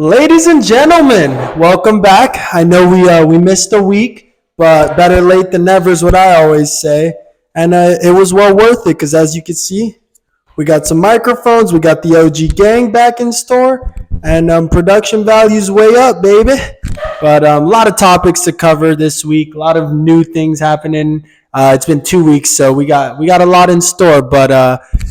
Ladies and gentlemen, welcome back. I know we missed a week, but better late than never is what I always say. And it was well worth it because as you can see, we got some microphones, we got the OG gang back in store, and production value's way up, baby. But a lot of topics to cover this week, a lot of new things happening. It's been 2 weeks, so we got a lot in store. But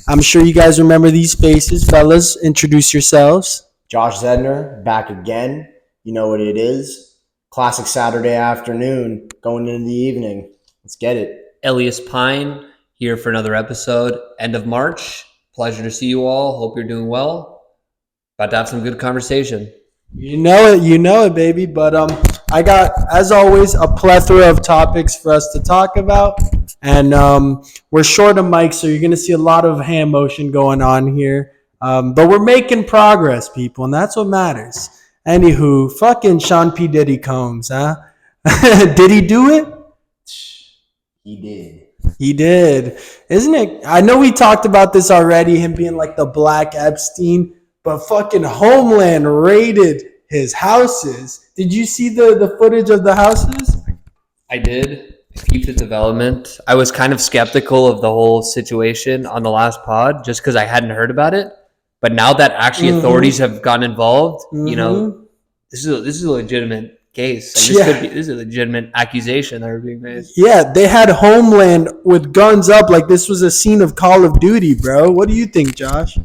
I'm sure you guys remember these faces, fellas. Introduce yourselves. Josh Zedner, back again. You know what it is. Classic Saturday afternoon, going into the evening. Let's get it. Elias Pine, here for another episode. End of March. Pleasure to see you all. Hope you're doing well. About to have some good conversation. You know it, baby. But I got, as always, a plethora of topics for us to talk about. And we're short of mics, so you're going to see a lot of hand motion going on here. But we're making progress, people, and that's what matters. Anywho, fucking Sean P. Diddy Combs, huh? Did he do it? He did. He did. Isn't it? I know we talked about this already, him being like the Black Epstein, but fucking Homeland raided his houses. Did you see the footage of the houses? I did. I peeped the development. I was kind of skeptical of the whole situation on the last pod just because I hadn't heard about it. But now that actually authorities have gotten involved, you know, this is a legitimate case. Like, this is a legitimate accusation that are being made. Yeah, they had Homeland with guns up like this was a scene of Call of Duty, bro. What do you think, Josh?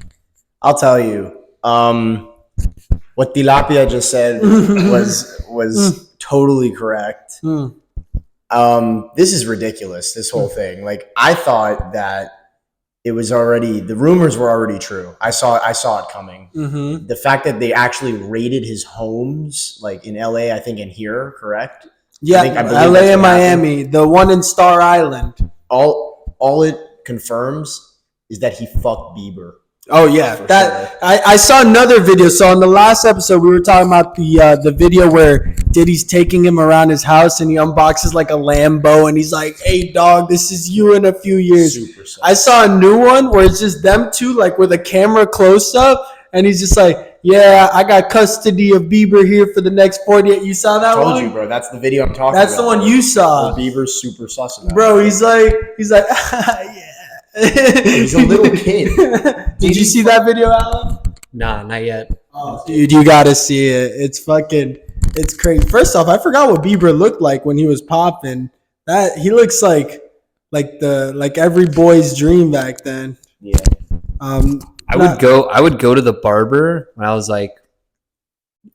I'll tell you. What Tilapia just said was totally correct. This is ridiculous, this whole thing. Like, I thought that it was already, the rumors were already true. I saw it coming. The fact that they actually raided his homes, like in LA, I think, and here, correct? Yeah, I LA and Miami, the one in Star Island. All it confirms is that he fucked Bieber. Oh yeah, that sure. I saw another video. So on the last episode, we were talking about the video where Diddy's taking him around his house and he unboxes like a Lambo and he's like, "Hey dog, this is you in a few years." Super I saw a new one where it's just them two, like with a camera close up, and he's just like, "Yeah, I got custody of Bieber here for the next 48." You saw that one? I told you, bro. That's the video I'm talking about. That's the one you saw. Well, Bieber's super sus about bro. He's like, yeah. He's a little kid. Did you see that video, Alan? Nah, not yet. Oh, dude, you gotta see it. It's crazy. First off, I forgot what Bieber looked like when he was popping. That he looks like every boy's dream back then. Yeah. I would go to the barber when I was like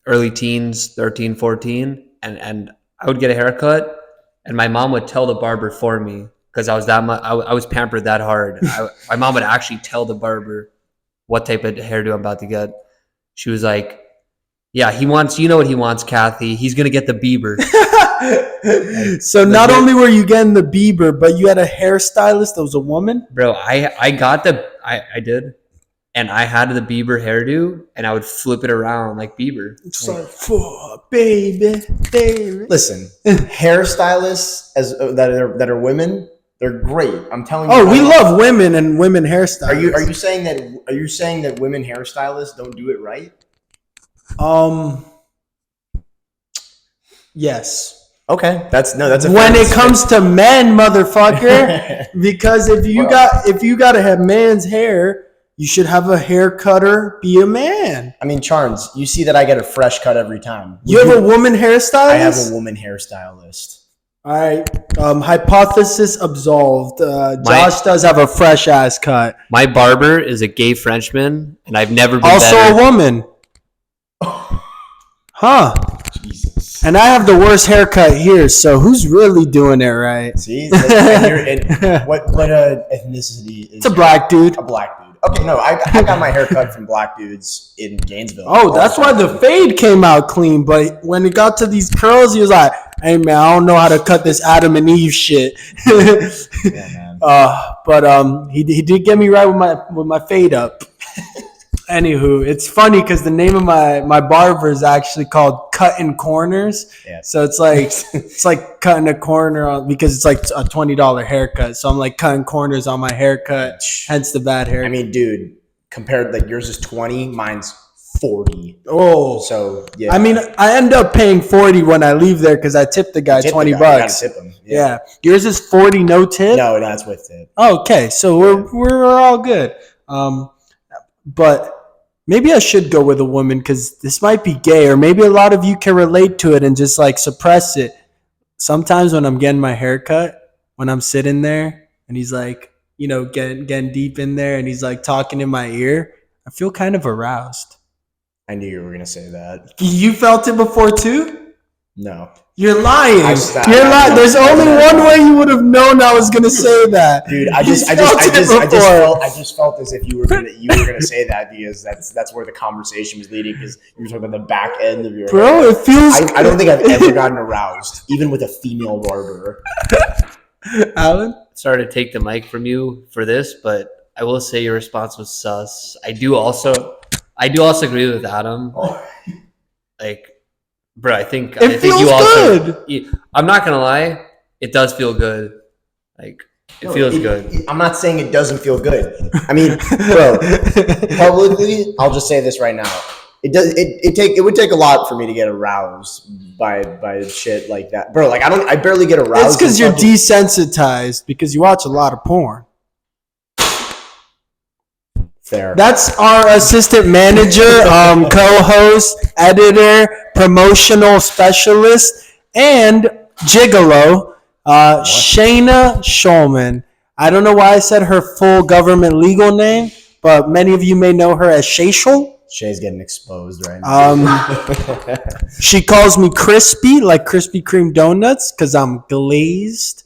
early teens, 13, 14, and I would get a haircut, and my mom would tell the barber for me. Because I was that much, I was pampered that hard. My mom would actually tell the barber what type of hairdo I'm about to get. She was like, "Yeah, he wants. You know what he wants, Kathy. He's gonna get the Bieber." So not only were you getting the Bieber, but you had a hairstylist that was a woman. Bro, I did, and I had the Bieber hairdo, and I would flip it around like Bieber. It's like, fuck, baby. Listen, hairstylists that are women. They're great. I'm telling you. Oh, we love women and women hairstylists. Are you saying that women hairstylists don't do it right? Yes. Okay. That's when it comes to men, motherfucker. Because if you gotta have man's hair, you should have a hair cutter be a man. I mean, Charns, you see that I get a fresh cut every time. You have a woman hairstylist? I have a woman hairstylist. All right. Hypothesis absolved. Josh does have a fresh ass cut. My barber is a gay Frenchman, and I've never been also better. A woman. Huh. Jesus. And I have the worst haircut here, so who's really doing it right? See? What ethnicity is? It's a black dude. A black dude. Okay, no, I got my hair cut from black dudes in Gainesville. Oh, that's why the fade came out clean. But when it got to these curls, he was like, "Hey man, I don't know how to cut this Adam and Eve shit." Yeah, man. He did get me right with my fade up. Anywho, it's funny because the name of my barber is actually called Cutting Corners. Yeah. So it's like cutting a corner because it's like a $20 haircut. So I'm like cutting corners on my haircut, hence the bad hair. I mean, dude, compared, like yours is 20, mine's 40. Oh, So yeah. I mean, I end up paying 40 when I leave there because I tipped the guy $20. You gotta tip him. Yeah. Yours is 40, no tip. No, that's with tip. Oh, okay, so we're all good. But maybe I should go with a woman because this might be gay, or maybe a lot of you can relate to it and just like suppress it. Sometimes when I'm getting my hair cut, when I'm sitting there and he's like, you know, getting deep in there and he's like talking in my ear, I feel kind of aroused. I knew you were gonna say that. You felt it before too? No. You're lying. You're lying. No, There's only one way you would have known I was gonna say that. Dude, I just felt as if you were gonna say that because that's where the conversation was leading, because you were talking about the back end of your Bro, hair. it feels I don't think I've ever gotten aroused, even with a female barber. Alan? Sorry to take the mic from you for this, but I will say your response was sus. I do also agree with Adam. Like, bro, I think feels you also good. I'm not gonna lie, it does feel good. Like, it feels good. I'm not saying it doesn't feel good. I mean, bro, publicly, I'll just say this right now. It would take a lot for me to get aroused by shit like that, bro. Like I barely get aroused. It's because you're desensitized because you watch a lot of porn. Fair. That's our assistant manager, co-host, editor, promotional specialist, and gigolo, Shayna Shulman. I don't know why I said her full government legal name, but many of you may know her as Shayshul. Shay's getting exposed right now. She calls me crispy, like Krispy Kreme donuts, because I'm glazed.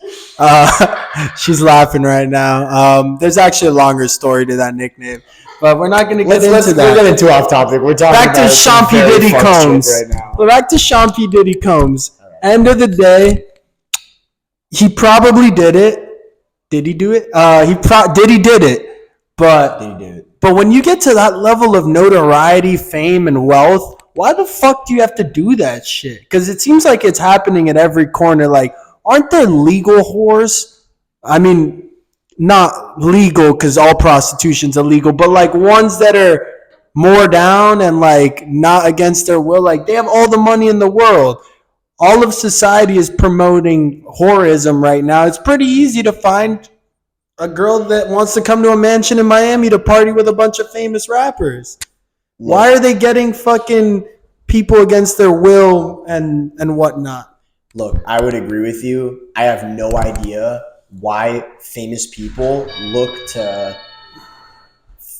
She's laughing right now. There's actually a longer story to that nickname, but we're not going to get into that. We're getting too off topic. We're talking back to Sean P. Diddy Combs. Right now. We're back to Sean P. Diddy Combs. Right. End of the day, he probably did it. Did he do it? Diddy did it, but. Did he do it? But when you get to that level of notoriety, fame, and wealth, why the fuck do you have to do that shit? Because it seems like it's happening at every corner. Like, aren't there legal whores? I mean, not legal because all prostitution's illegal, but like ones that are more down and like not against their will. Like, they have all the money in the world. All of society is promoting whorism right now. It's pretty easy to find a girl that wants to come to a mansion in Miami to party with a bunch of famous rappers. Why are they getting fucking people against their will and whatnot? Look, I would agree with you. I have no idea why famous people look to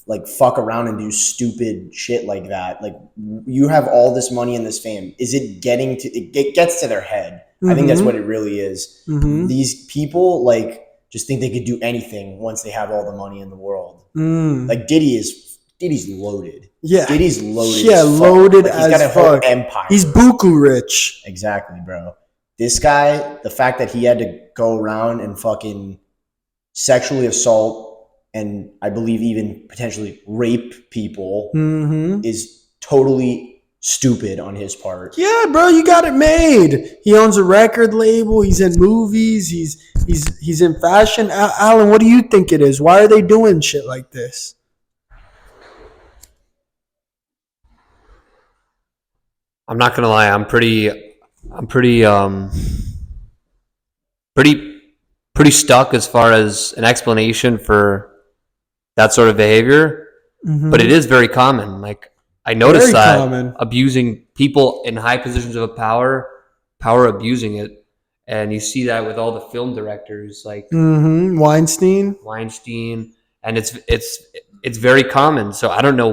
like fuck around and do stupid shit like that. Like, you have all this money and this fame. Is it getting to? It gets to their head. Mm-hmm. I think that's what it really is. Mm-hmm. These people like just think they could do anything once they have all the money in the world. Like Diddy's loaded. Yeah, Diddy's loaded. Yeah, loaded like, as he's got a whole empire. He's buku rich. Exactly, bro. This guy, the fact that he had to go around and fucking sexually assault and I believe even potentially rape people is totally stupid on his part. Yeah, bro, you got it made. He owns a record label. He's in movies. He's in fashion. Alan, what do you think it is? Why are they doing shit like this? I'm not gonna lie. I'm pretty stuck as far as an explanation for that sort of behavior. Mm-hmm. But it is very common. Like, I noticed that abusing people in high positions of power abusing it, and you see that with all the film directors like Weinstein, and it's very common. So I don't know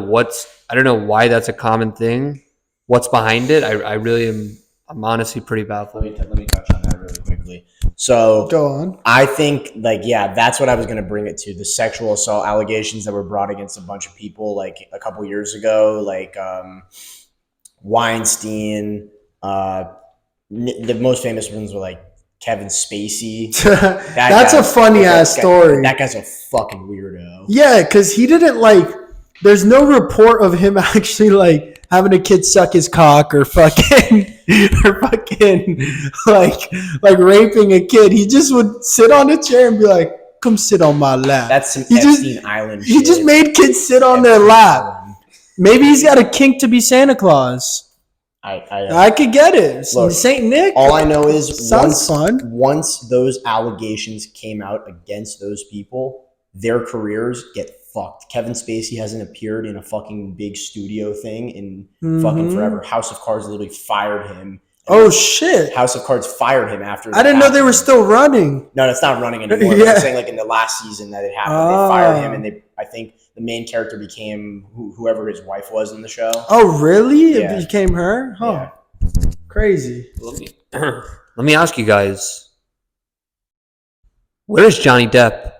why that's a common thing. What's behind it? I'm honestly pretty baffled. Let me touch on that really quickly. So go on. I think that's what I was going to bring it to, the sexual assault allegations that were brought against a bunch of people like a couple years ago, like Weinstein. The most famous ones were like Kevin Spacey. That's a funny ass story. That guy's a fucking weirdo. Yeah, because he didn't there's no report of him actually like having a kid suck his cock or fucking like raping a kid. He just would sit on a chair and be like, "Come sit on my lap." That's some Epstein Island shit. He just made kids sit on their lap. Maybe he's got a kink to be Santa Claus. I could get it. Look, Saint Nick. All I know is once those allegations came out against those people, their careers get fucked. Kevin Spacey hasn't appeared in a fucking big studio thing in fucking forever. House of Cards literally fired him. Oh shit! House of Cards fired him after. I didn't know they were still running. No, it's not running anymore. Yeah. I'm saying like in the last season that it happened, they fired him, and I think the main character became whoever his wife was in the show. Oh really? Yeah. It became her? Huh. Yeah. Crazy. Let me ask you guys, where is Johnny Depp?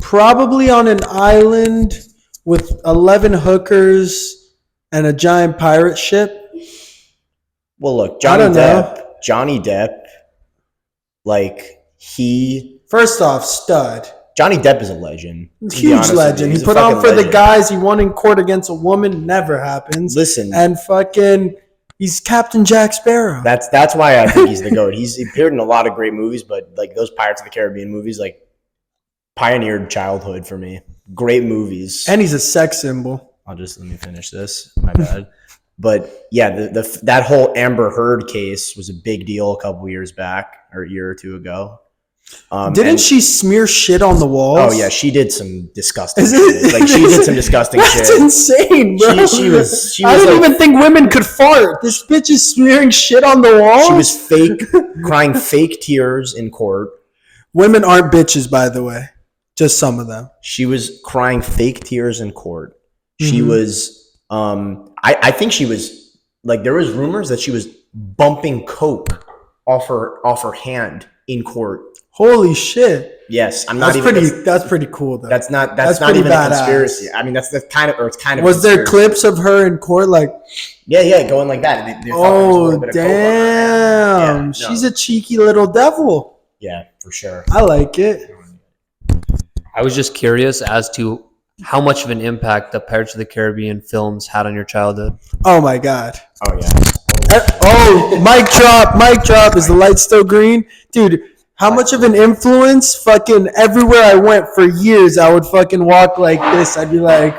Probably on an island with 11 hookers and a giant pirate ship. Well, look, Johnny Depp, like First off, stud. Johnny Depp is a legend. Huge legend. He put on for the guys. He won in court against a woman. Never happens. Listen. And fucking, he's Captain Jack Sparrow. That's why I think he's the GOAT. He's appeared in a lot of great movies, but like those Pirates of the Caribbean movies, like pioneered childhood for me. Great movies. And he's a sex symbol. Let me finish this. My bad. But yeah, that whole Amber Heard case was a big deal a couple years back, or a year or two ago. Didn't she smear shit on the walls? Oh yeah, she did some disgusting shit. Like she did some disgusting shit. That's insane, bro. She was I didn't even think women could fart. This bitch is smearing shit on the walls. She was crying fake tears in court. Women aren't bitches, by the way. Just some of them. She was crying fake tears in court. She was I think she was like, there was rumors that she was bumping coke off her hand in court. Holy shit! Yes, That's pretty cool though. That's not pretty even badass. a conspiracy. I mean, it's kind of. Was there clips of her in court like? Yeah, going like that. Oh damn! She's a cheeky little devil. Yeah, for sure. I like it. I was just curious as to how much of an impact the Pirates of the Caribbean films had on your childhood. Oh my god. Oh yeah. Oh, mic drop. Is the light still green? Dude, how much of an influence? Fucking everywhere I went for years, I would fucking walk like this. I'd be like,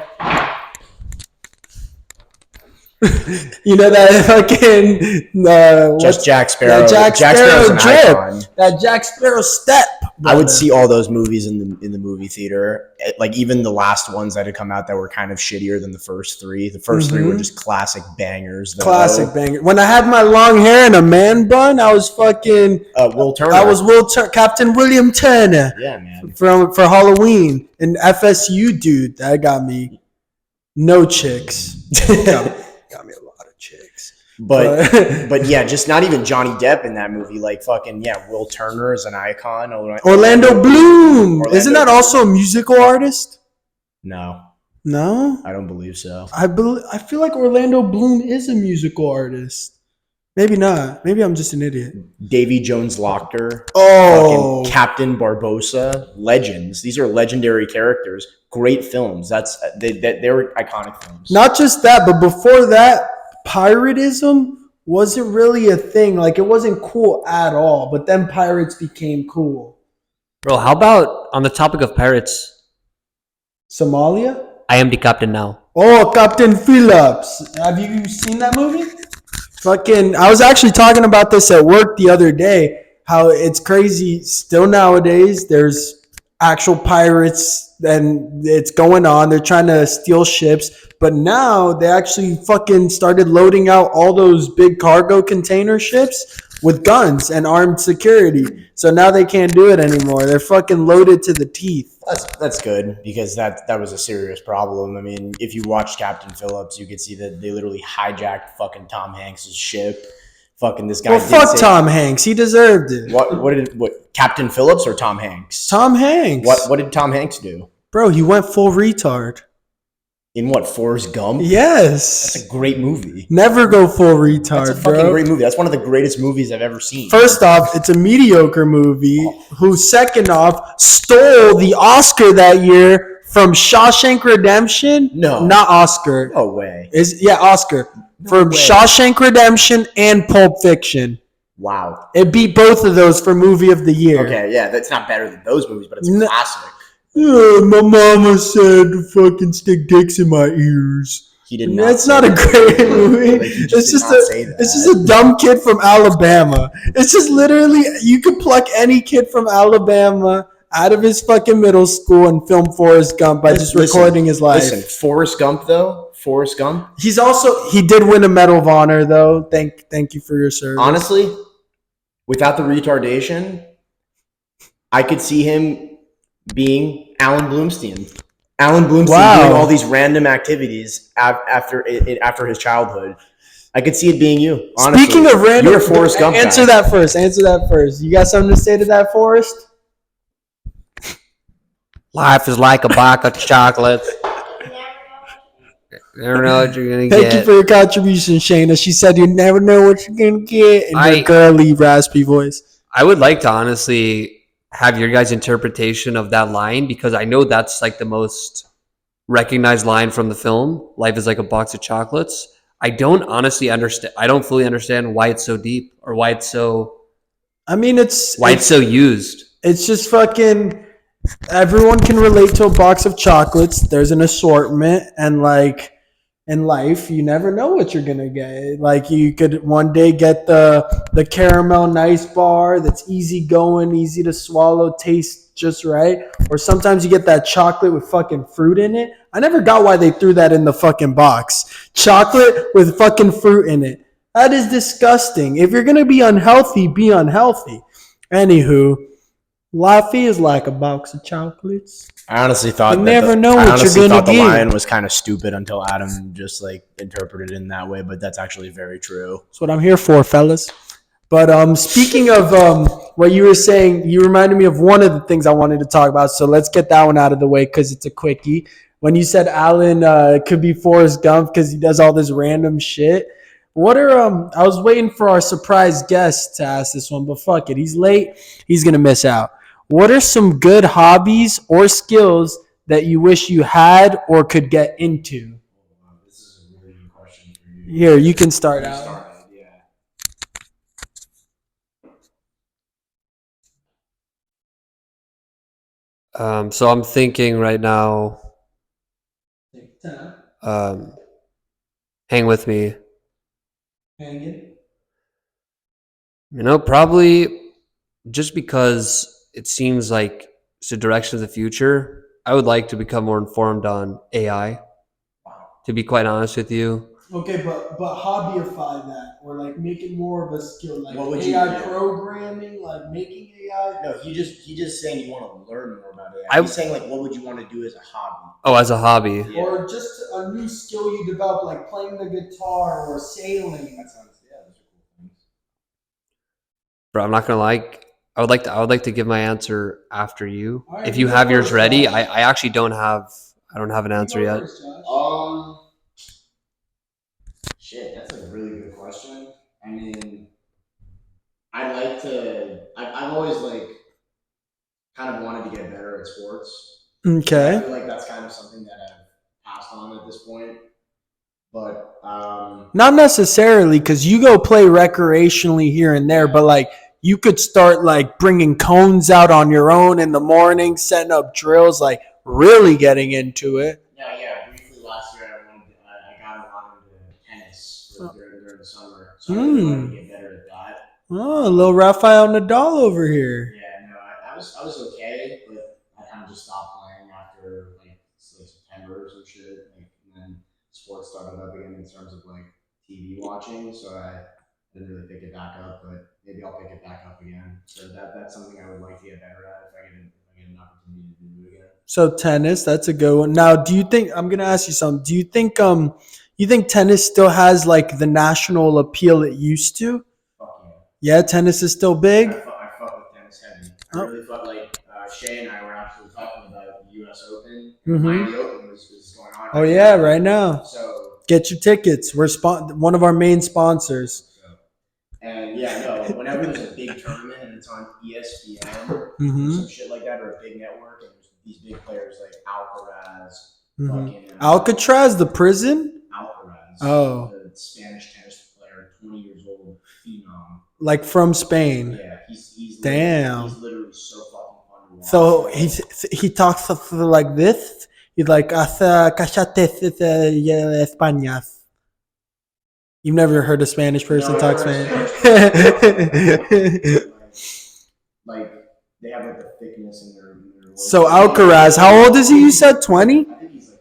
you know that fucking just Jack Sparrow. That Jack Sparrow drip. Icon. That Jack Sparrow step. I would see all those movies in the movie theater. Like even the last ones that had come out that were kind of shittier than the first three. The first three were just classic bangers. Classic banger. When I had my long hair and a man bun, I was fucking Will Turner. I was Captain William Turner. Yeah, man. For Halloween. And FSU dude, that got me no chicks. got me a lot of chicks. But yeah, just not even Johnny Depp in that movie. Like fucking yeah, Will Turner is an icon. Orlando Bloom. Isn't that also a musical artist? No, I don't believe so. I feel like Orlando Bloom is a musical artist. Maybe not. Maybe I'm just an idiot. Davy Jones Lochter. Oh, fucking Captain Barbossa. Legends. These are legendary characters. Great films. They were iconic films. Not just that, but before that, piratism wasn't really a thing. Like, it wasn't cool at all. But then pirates became cool. Bro, how about on the topic of pirates? Somalia? I am the captain now. Oh, Captain Phillips. Have you seen that movie? Fucking, I was actually talking about this at work the other day. How it's crazy. Still nowadays, there's actual pirates and it's going on. They're trying to steal ships. But now they actually fucking started loading out all those big cargo container ships with guns and armed security. So now they can't do it anymore. They're fucking loaded to the teeth. That's good because that was a serious problem. I mean, if you watched Captain Phillips, you could see that they literally hijacked fucking Tom Hanks' ship. Fucking this guy. Well, fuck Tom Hanks. He deserved it. What Captain Phillips or Tom Hanks? Tom Hanks. What did Tom Hanks do? Bro, he went full retard. In what, Forrest Gump? Yes. That's a great movie. Never go full retard, That's a fucking great movie. That's one of the greatest movies I've ever seen. First off, it's a mediocre movie. Who, second off, stole the Oscar that year from Shawshank Redemption. No. Not Oscar. No way. Oscar. From Shawshank Redemption and Pulp Fiction. Wow. It beat both of those for movie of the year. Okay, yeah, that's not better than those movies, but it's classic. Yeah, my mama said to fucking stick dicks in my ears. He did not. That's not a great movie. Like, It's just a dumb kid from Alabama. It's just literally you could pluck any kid from Alabama out of his fucking middle school and film Forrest Gump by just recording his life. Listen, Forrest Gump though. Forrest Gump. He did win a Medal of Honor though. Thank you for your service. Honestly, without the retardation, I could see him being Alan Bloomstein. Alan Bloomstein doing all these random activities after his childhood. I could see it being you. Honestly. Speaking of random, you're a Forrest Gump answer guy. that first. You got something to say to that, Forrest? Life is like a box of chocolates. You never know what you're gonna get. Thank you for your contribution, Shayna. She said you never know what you're gonna get in her girly, raspy voice. I would like to honestly have your guys' interpretation of that line because I know that's like the most recognized line from the film. Life is like a box of chocolates. I don't honestly understand. I don't fully understand why it's so deep or why it's so. I mean, it's so used. It's just fucking. Everyone can relate to a box of chocolates. There's an assortment, and like in life, you never know what you're gonna get. Like you could one day get the caramel nice bar that's easy going, easy to swallow, tastes just right. Or sometimes you get that chocolate with fucking fruit in it. I never got why they threw that in the fucking box. Chocolate with fucking fruit in it. That is disgusting. If you're gonna be unhealthy, be unhealthy. Anywho, life is like a box of chocolates. I honestly thought you never know what you're gonna the get. line was kind of stupid until Adam just like interpreted it in that way, but that's actually very true. That's what I'm here for, fellas. But speaking of what you were saying, you reminded me of one of the things I wanted to talk about. So let's get that one out of the way because it's a quickie. When you said Alan could be Forrest Gump because he does all this random shit. What are I was waiting for our surprise guest to ask this one, but fuck it. He's late. He's gonna miss out. What are some good hobbies or skills that you wish you had or could get into? This is a really good question for you. Here, you can start out. So I'm thinking right now. Hang with me. Hanging. Probably just because it seems like it's the direction of the future. I would like to become more informed on AI. To be quite honest with you. Okay, but hobbyify that or like make it more of a skill, like what would AI you do? Programming, like making AI. No, he just saying you want to learn more about AI. He's saying like what would you want to do as a hobby? Oh, as a hobby. Yeah. Or just a new skill you develop, like playing the guitar or sailing. That sounds those are cool things. Bro, I'm not gonna lie. I would like to give my answer after you. Right, if you have yours ready, I actually don't have an answer yet. Shit, that's a really good question. I mean, I've always like kind of wanted to get better at sports. Okay. I feel like that's kind of something that I've passed on at this point. But not necessarily, because you go play recreationally here and there, but like you could start like bringing cones out on your own in the morning, setting up drills, like really getting into it. Yeah. Briefly last year, I got a lot into tennis during the summer, so I really wanted to get better at that. Oh, a little Rafael Nadal over here. Yeah, no, I was okay, but I kind of just stopped playing after like September or some shit. Like, and then sports started up again in terms of like TV watching, so I didn't really pick it back up. But maybe I'll pick it back up again. So that's something I would like to get better at if I get an opportunity to do it again. So tennis, that's a good one. Now, do you think I'm gonna ask you something? Do you think tennis still has like the national appeal it used to? Fuck yeah. Yeah, tennis is still big. I fuck with tennis heavy. I really felt like Shay and I were actually talking about the U.S. Open. Miami Open was going on. Oh yeah, right now. So get your tickets. We're one of our main sponsors. And yeah, no, whenever there's a big tournament and it's on ESPN or some shit like that, or a big network, and there's these big players like Alcaraz, Alcatraz, the prison? Alcaraz, the Spanish tennis player, 20 years old, phenom. Like from Spain. Yeah, he's damn. He's literally so fucking fun to So he talks like this. He's like, hasta cállate, España. You've never heard a Spanish person talk Spanish? Like they have like the thickness in their So Alcaraz, how old is he? You said 20? I think he's like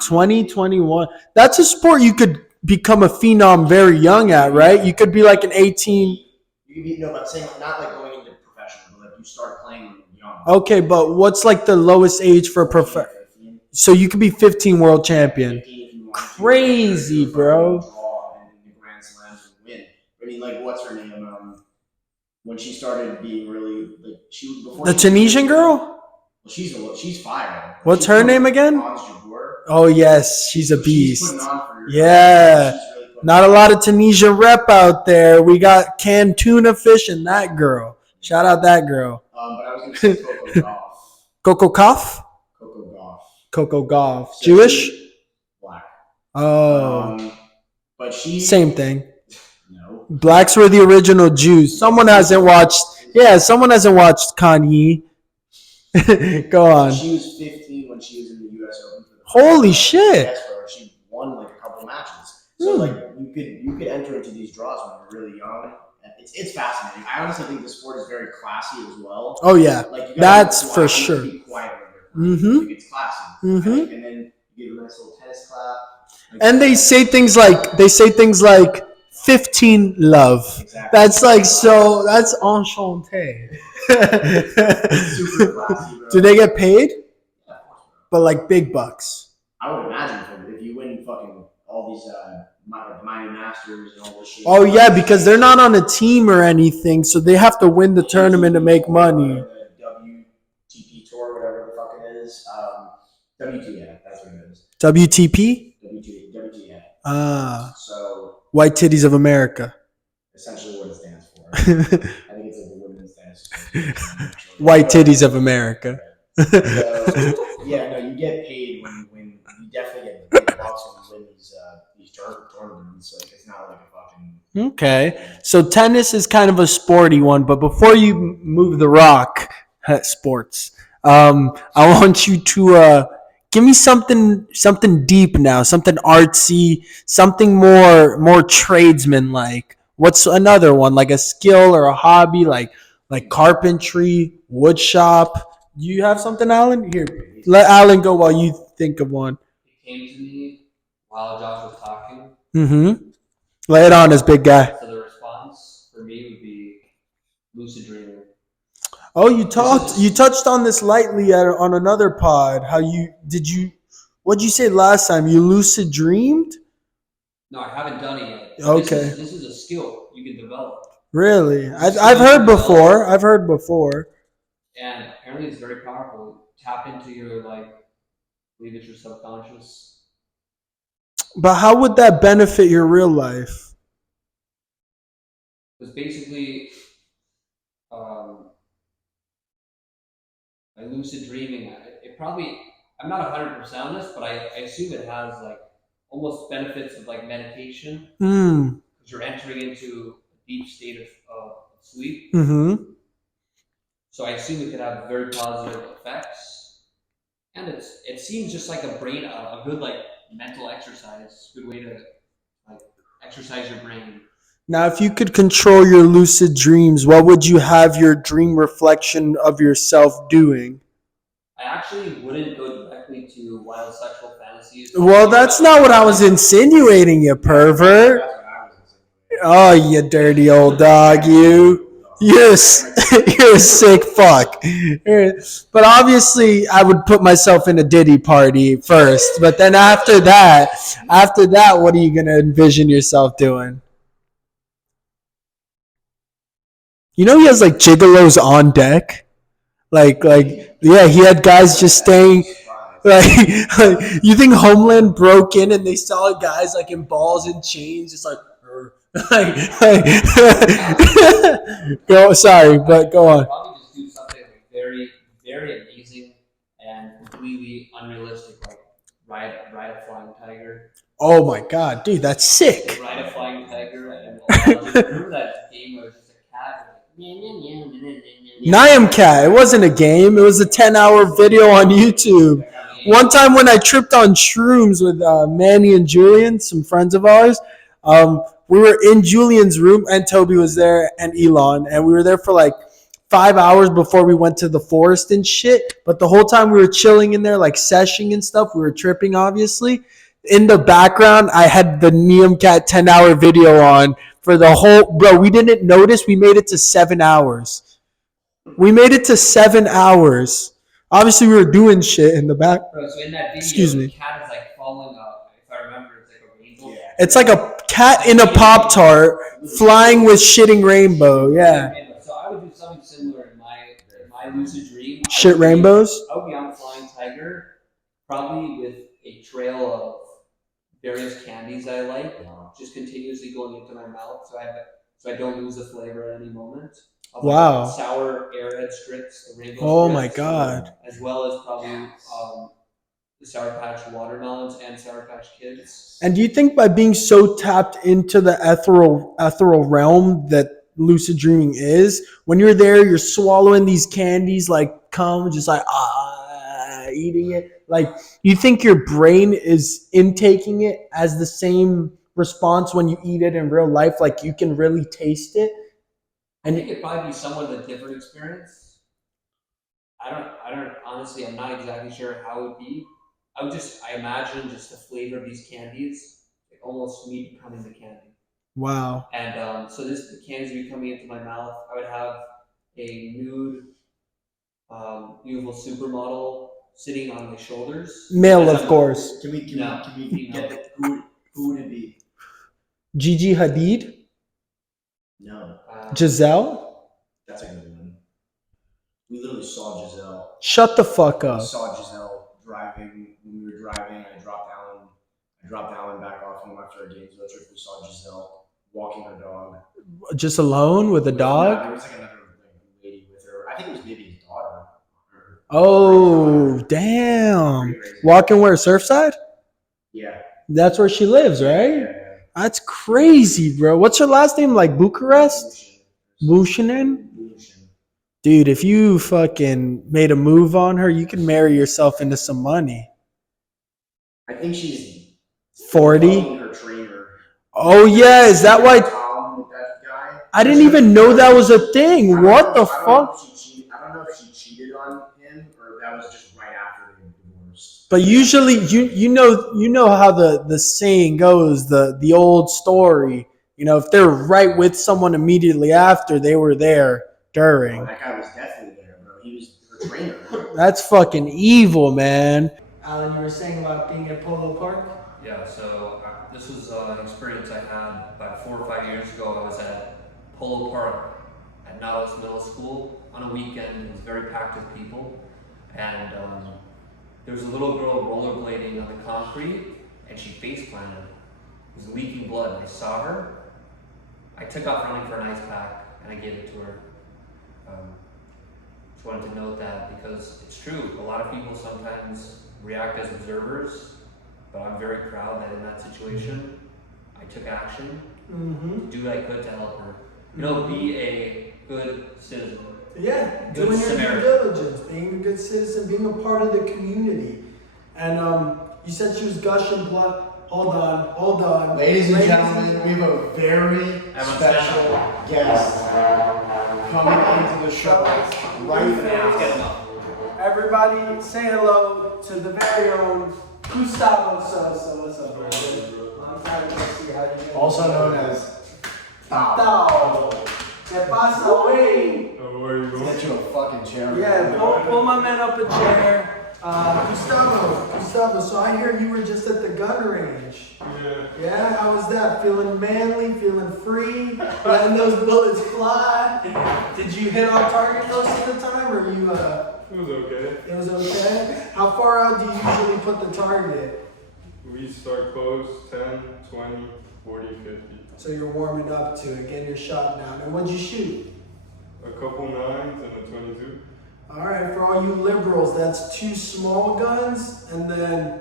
20 or 20, 21. That's a sport you could become a phenom very young at, right? You could be like an 18. You could be, no, but I'm saying not like going into professional, but like you start playing young. Okay, but what's like the lowest age for professional? So you could be 15 world champion. Crazy, bro. I mean, like, what's her name? When she started being really like she before the Tunisian girl. Well, she's fire. What's her name again? Oh yes, she's a beast. Yeah, really not a lot of Tunisian rep out there. We got canned tuna fish and that girl. Shout out that girl. But I was gonna say Coco Gauff. Coco Gauff. Coco Gauff. Coco Gauff. So Jewish. Black. Oh. But she. Same thing. No. Blacks were the original Jews. Someone hasn't watched. Yeah, someone hasn't watched Kanye. Go on. She was 15 when she was in the U.S. Open. Holy shit! Yes, bro. She won like a couple matches. So like you could enter into these draws when you're really young. It's fascinating. I honestly think the sport is very classy as well. Oh yeah, like that's for sure. Be quiet like it's classy. And then you get a nice little tennis clap. Like, and they say things like 15 love. Exactly. That's like so. That's enchanté. Super classy, bro. Do they get paid? Yeah, of course, bro. But like big bucks. I would imagine if you win fucking all these Miami Masters and all this shit. Oh yeah, because they're not on a team or anything, so they have to win the tournament to make money. The WTP tour, whatever the fuck it is. WTF, that's what it is. WTP? WTF. Ah. So. White Titties of America. Essentially what it stands for. I think it's like the Women's Tennis Association. White Titties of America. So, yeah, no, you get paid when you definitely get paid bucks when you win these tournaments. Like it's not like a fucking. Okay, so tennis is kind of a sporty one, but before you move the rock, sports, I want you to give me something deep now, something artsy, something more tradesman like. What's another one, like a skill or a hobby, like carpentry, wood shop? Do you have something, Alan? Here, let Alan go while you think of one. It came to me while Josh was talking. Mm-hmm. Lay it on us, big guy. So the response for me would be lucid dreaming. Oh, you touched on this lightly on another pod. What'd you say last time? You lucid dreamed? No, I haven't done it yet. Okay. This is a skill you can develop. Really? I've heard before. And apparently it's very powerful. Tap into your I believe it's your subconscious. But how would that benefit your real life? It's basically lucid dreaming. I'm not 100% on this, but I assume it has almost benefits of meditation. Because you're entering into a deep state of sleep. Mm-hmm. So I assume it could have very positive effects. And it seems just like a good mental exercise, good way to exercise your brain. Now, if you could control your lucid dreams, what would you have your dream reflection of yourself doing? I actually wouldn't go directly to wild sexual fantasies. Well, that's not what I was insinuating, you pervert. Oh, you dirty old dog, you. You're a sick fuck. But obviously, I would put myself in a Diddy party first. But then after that, what are you going to envision yourself doing? You know he has gigolos on deck? Yeah, he had guys just staying... you think Homeland broke in and they saw guys in balls and chains just sorry, but go on. Probably just do something very, very amazing and completely unrealistic, ride a flying tiger. Oh my god, dude, that's sick. Ride a flying tiger, and remember that game where it's just a cat? Niam Cat. It wasn't a game. It was a 10-hour video on YouTube. One time when I tripped on shrooms with Manny and Julian, some friends of ours, we were in Julian's room and Toby was there and Elon, and we were there for like 5 hours before we went to the Forrest and shit. But the whole time we were chilling in there, like seshing and stuff, we were tripping, obviously. In the background, I had the Niam Cat 10-hour video on for the whole. Bro, we didn't notice. We made it to 7 hours. We made it to 7 hours. Obviously, we were doing shit in the back. Bro, so in that video, Excuse me. the cat is like falling up. If I remember, it's like a rainbow. Yeah. It's like a cat in a Pop-Tart flying with shitting rainbow. Yeah. So I would do something similar in my lucid dream. Shit rainbows? I would be on a flying tiger, probably with a trail of various candies I like, just continuously going into my mouth, so I don't lose the flavor at any moment. Wow. Like sour airhead strips, the rainbow Oh strips, my god. as well as probably the Sour Patch watermelons and Sour Patch Kids. And do you think by being so tapped into the ethereal realm that lucid dreaming is, when you're there, you're swallowing these candies like cum, just like eating it, like you think your brain is intaking it as the same response when you eat it in real life, like you can really taste it? I think it'd probably be somewhat of a different experience. I don't honestly, I'm not exactly sure how it would be. I imagine just the flavor of these candies, like almost me becoming the candy. Wow. And so the candies would be coming into my mouth. I would have a nude, beautiful supermodel sitting on my shoulders. Male, of course. Can we get who would it be? Gigi Hadid? No. Giselle? That's a good one. We literally saw Giselle. Shut the fuck We up. saw Giselle driving. When we were driving, I dropped Alan back off home after a games road trip. We saw Giselle walking her dog. Just alone with a dog? There was like another lady with her. I think it was maybe his daughter. Oh, damn. Walking where? Surfside? Yeah. That's where she lives, right? Yeah. That's crazy, bro. What's her last name? Like Bucharest? Buchanan? Dude, if you fucking made a move on her, you can marry yourself into some money. I think she's 40? Her trainer. Oh, yeah. Is that why? Tom with that guy. I didn't even know that was a thing. What the fuck? I don't know if she cheated on him or that was just right after they divorced. But usually, you know how the saying goes, the old story. You know, if they're right with someone immediately after, they were there during. Oh, that guy was definitely there, bro. He was her trainer. That's fucking evil, man. Alan, you were saying about being at Polo Park? Yeah, so this was an experience I had about 4 or 5 years ago. I was at Polo Park at Nautilus Middle School on a weekend. It was very packed with people. And there was a little girl rollerblading on the concrete, and she face planted. It was leaking blood. I saw her. I took off running for an ice pack, and I gave it to her. Just wanted to note that because it's true. A lot of people sometimes react as observers, but I'm very proud that in that situation, I took action to do what I could to help her. You know, be a good citizen. Yeah, Good doing your due Samaritan. diligence, being a good citizen, being a part of the community. And you said she was gushing blood. Hold on. Ladies and gentlemen, we have a very special guest coming into the show right now. Everybody say hello to the very own Gustavo. So what's up, bro? Long time no see. How you doing? Also known as Tavo. ¿Qué pasa, güey? Get you a fucking chair. Yeah, pull my man up a chair. Gustavo, so I hear you were just at the gun range. Yeah, how was that? Feeling manly, feeling free, letting those bullets fly? Did you hit on target most of the time, or you, It was okay. It was okay? How far out do you usually put the target? We start close, 10, 20, 40, 50. So you're warming up to it, getting your shot down. And what'd you shoot? A couple 9s and a 22. All right, for all you liberals, that's 2 small guns and then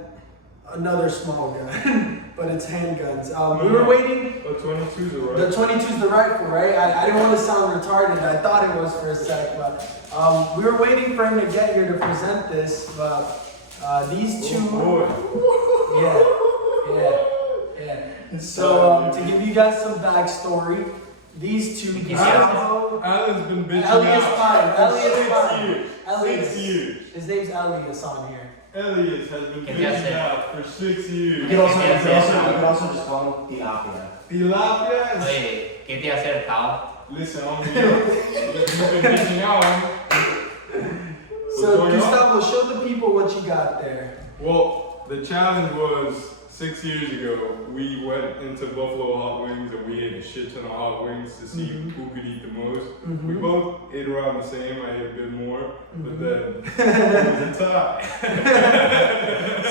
another small gun. but it's handguns. We were waiting. The 22's the The right. 22's the rifle, right? I didn't want to sound retarded. I thought it was for a sec, but we were waiting for him to get here to present this. But these two, yeah. So to give you guys some backstory, these two, Gustavo, Alan's been bitching Elias out fine. for Elias 6 fine. years. Elias. 6 years. His name's Elias on here. Elias has been bitching out for 6 years. You can also just call him Tilapia. Tilapia is... Oye, ¿qué te hace el cao? Listen, homie, you've been bitching out. So Gustavo, show the people what you got there. Well, the challenge was 6 years ago. We went into Buffalo Hot Wings and we ate a shit ton of hot wings to see who could eat the most. We both ate around the same. I ate a bit more, but then it was a tie.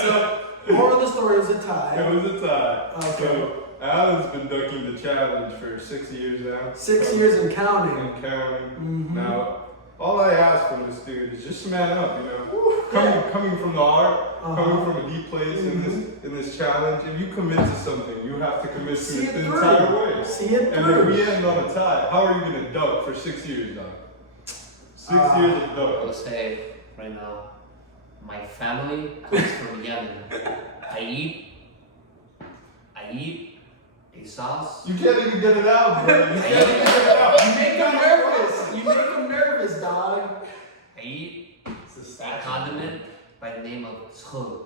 So, moral of the story is a tie. It was a tie. Okay. So Alan's been ducking the challenge for 6 years now. 6 years and counting. And counting. Now, all I ask from this dude is just man up, you know. Coming from the heart, coming from a deep place in this challenge. If you commit to something, you have to commit to it the entire way. See it And through. if we end on a tie, how are you gonna duck for 6 years, dog? 6 years of I duck. will say right now, my family comes from Yemen. I eat a sauce. You can't even get it out, bro. You can't even get it out. You make him nervous. You make him nervous, dog. I eat a condiment by the name of schub.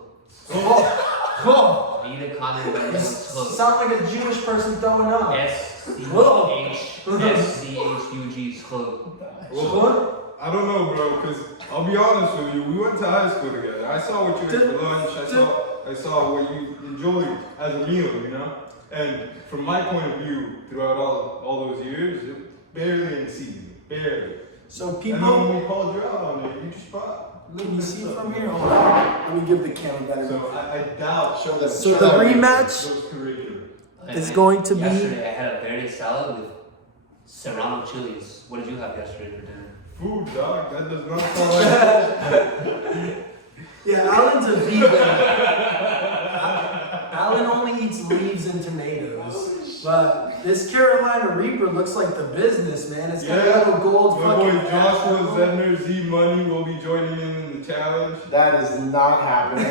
Oh. I eat a condiment by the name of schub. Sound like a Jewish person throwing up. SCHUG schub. Well, I don't know, bro, because I'll be honest with you, we went to high school together. I saw what you ate for lunch, I saw what you enjoyed as a meal, you know? And from my point of view, throughout all those years, it barely in season, barely. So And then people, when we called you out on it, you just brought. let me see it from here. Hold on. Let me give the camera better. So I doubt. Show them. So the rematch Those curriculum. is going to be. Yesterday I had a verde salad with serrano chilies. What did you have yesterday for dinner? Food, dog. That does not sound like. Yeah, Alan's a vegan. Alan only eats leaves and tomatoes. But this Carolina Reaper looks like the business, man. It's got a little gold My boy fucking Joshua apple. Zedner Z Money will be joining in the challenge. That is not happening.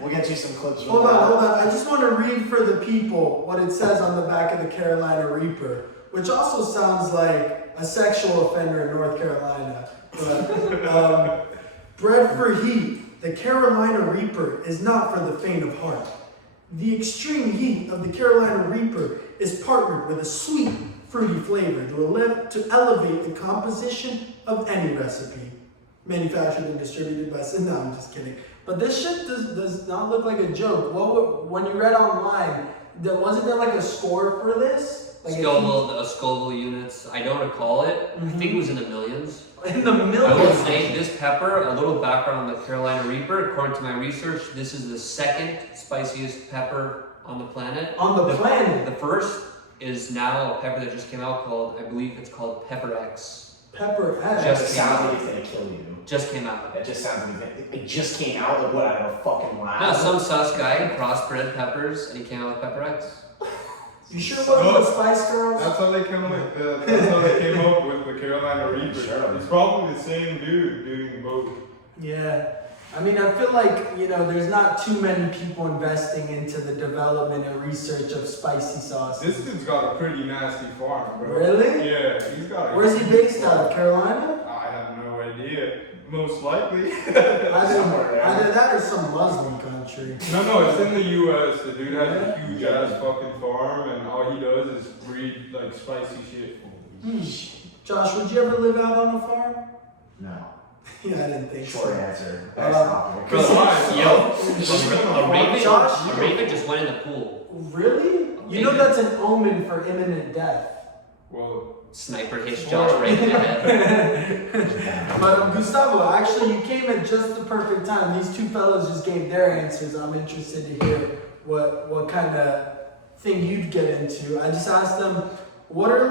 We'll get you some clips from Hold that. on. I just want to read for the people what it says on the back of the Carolina Reaper, which also sounds like a sexual offender in North Carolina. But, bred for heat, the Carolina Reaper is not for the faint of heart. The extreme heat of the Carolina Reaper is partnered with a sweet, fruity flavor to elevate the composition of any recipe. Manufactured and distributed by... No, I'm just kidding. But this shit does not look like a joke. When you read online, wasn't there like a score for this? Like Scoville units. I don't recall it. I think it was in the millions. In the I will millions. say this pepper, a little background on the Carolina Reaper. According to my research, this is the second spiciest pepper on the planet. On the planet? The first is now a pepper that just came out called, I believe it's called Pepper X. Pepper That X. just sounds like it's gonna kill you. Just came out. That just sounds like it just came out. Like what? I don't know, fucking lab. No, some sus guy crossbred peppers and he came out with Pepper X. You sure it wasn't the Spice Girls? That's how they came up with the Carolina Reaper. Sure. It's probably the same dude doing both. Yeah. I mean, I feel like, there's not too many people investing into the development and research of spicy sauce. This dude's got a pretty nasty farm, bro. Really? Yeah, he's got a Where's he based out of? Carolina? I have no idea. Most likely. Either that or some Muslim country. No, it's in the U.S. The dude has a huge ass fucking farm, and all he does is breed like spicy shit. Josh, would you ever live out on a farm? No. Yeah, I didn't think Short so. answer. That's not Bro, Josh, a raven just went in the pool. Really? You know that's an omen for imminent death. Well, Sniper hits Josh right in the head. But Gustavo, actually, you came at just the perfect time. These two fellows just gave their answers. I'm interested to hear what kind of thing you'd get into. I just asked them, what is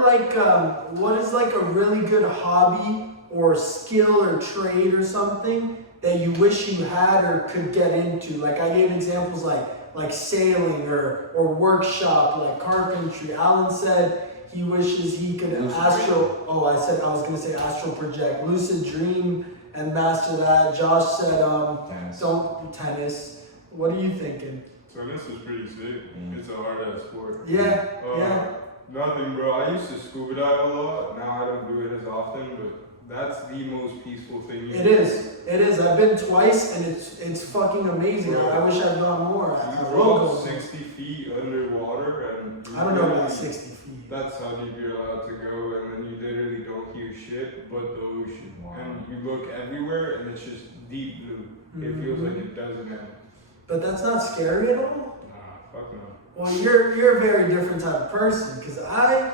like a really good hobby or skill or trade or something that you wish you had or could get into? Like I gave examples like sailing or workshop, like carpentry. Alan said he wishes he could astral project, lucid dream and master that. Josh said tennis. What are you thinking? Tennis is pretty sick. It's a hard ass sport. Yeah. Nothing, bro. I used to scuba dive a lot. Now I don't do it as often, but that's the most peaceful thing. It is. I've been twice, and it's fucking amazing. Bro, I wish I'd gone more. You drop 60 feet underwater, and I don't know about 60 feet. That's how deep you're allowed to go, and then you literally don't hear shit but the ocean. Wow. And you look everywhere, and it's just deep blue. It feels like it doesn't end. But that's not scary at all? Nah, fuck no. Well, you're a very different type of person, because I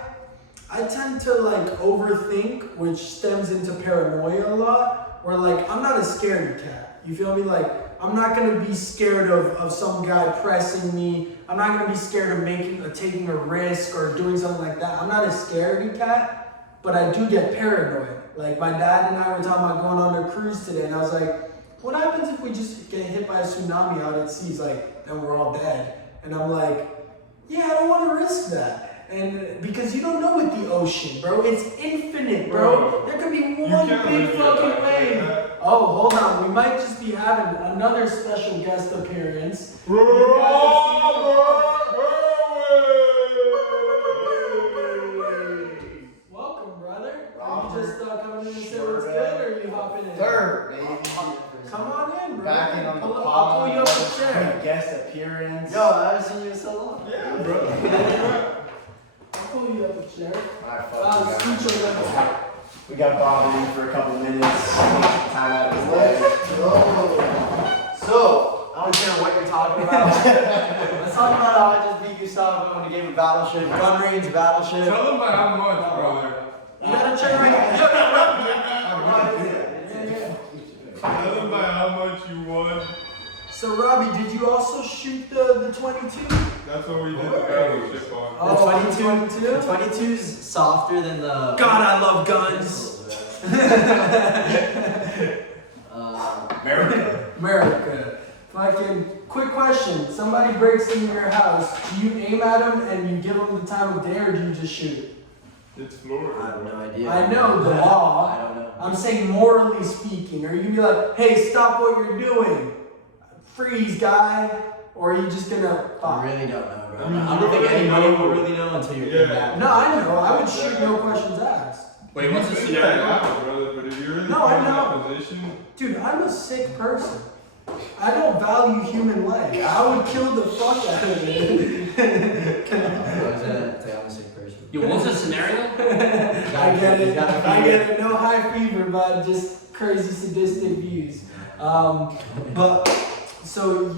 tend to like overthink, which stems into paranoia a lot, where like I'm not a scaredy cat. You feel me? Like I'm not gonna be scared of some guy pressing me. I'm not gonna be scared of taking a risk or doing something like that. I'm not a scaredy cat, but I do get paranoid. Like my dad and I were talking about going on a cruise today, and I was like, what happens if we just get hit by a tsunami out at sea? He's like, then we're all dead. And I'm like, yeah, I don't want to risk that. And because you don't know with the ocean, bro. It's infinite, bro. There could be one big fucking wave. Oh, hold on. We might just be having another special guest appearance. Welcome, brother. Are you just coming in and say what's good, or are you hopping in? Third, baby. Come on in, bro. Back in on the pod. I'll pull you up a chair. Guest appearance. Yo, I haven't seen you in so long. Yeah, bro. I'll pull you up a chair. Alright, Scoot your legs out. we got Bob in for a couple minutes. Time out of his legs. So, I don't care what you're talking about. Let's talk about how I just beat Gustavo when he gave a battleship, gun range battleship. Tell them by how much, brother. You got a chair right here. Tell them by how much you won. So, Robbie, did you also shoot the 22? That's what we did the battleship on. Oh, The 22? The 22's softer than the... God, I love guns. America. Fucking quick question. Somebody breaks into your house. Do you aim at them and you give them the time of day, or do you just shoot? It's Florida. I have no idea. I know the law. I don't know. I'm saying morally speaking. Are you gonna be like, hey, stop what you're doing? Freeze, guy. Or are you just gonna I really don't know, bro. I don't think anybody will really know until you're in that. No, I know. I would shoot, no questions asked. Wait, what's the You scenario? now, brother, but if you're really No, I in know. that position, Dude, I'm a sick person. I don't value human life. I would kill the fuck out of it. I'm a sick person. Yo, what's the scenario? I get it. I get it. No high fever, but just crazy sadistic views. But so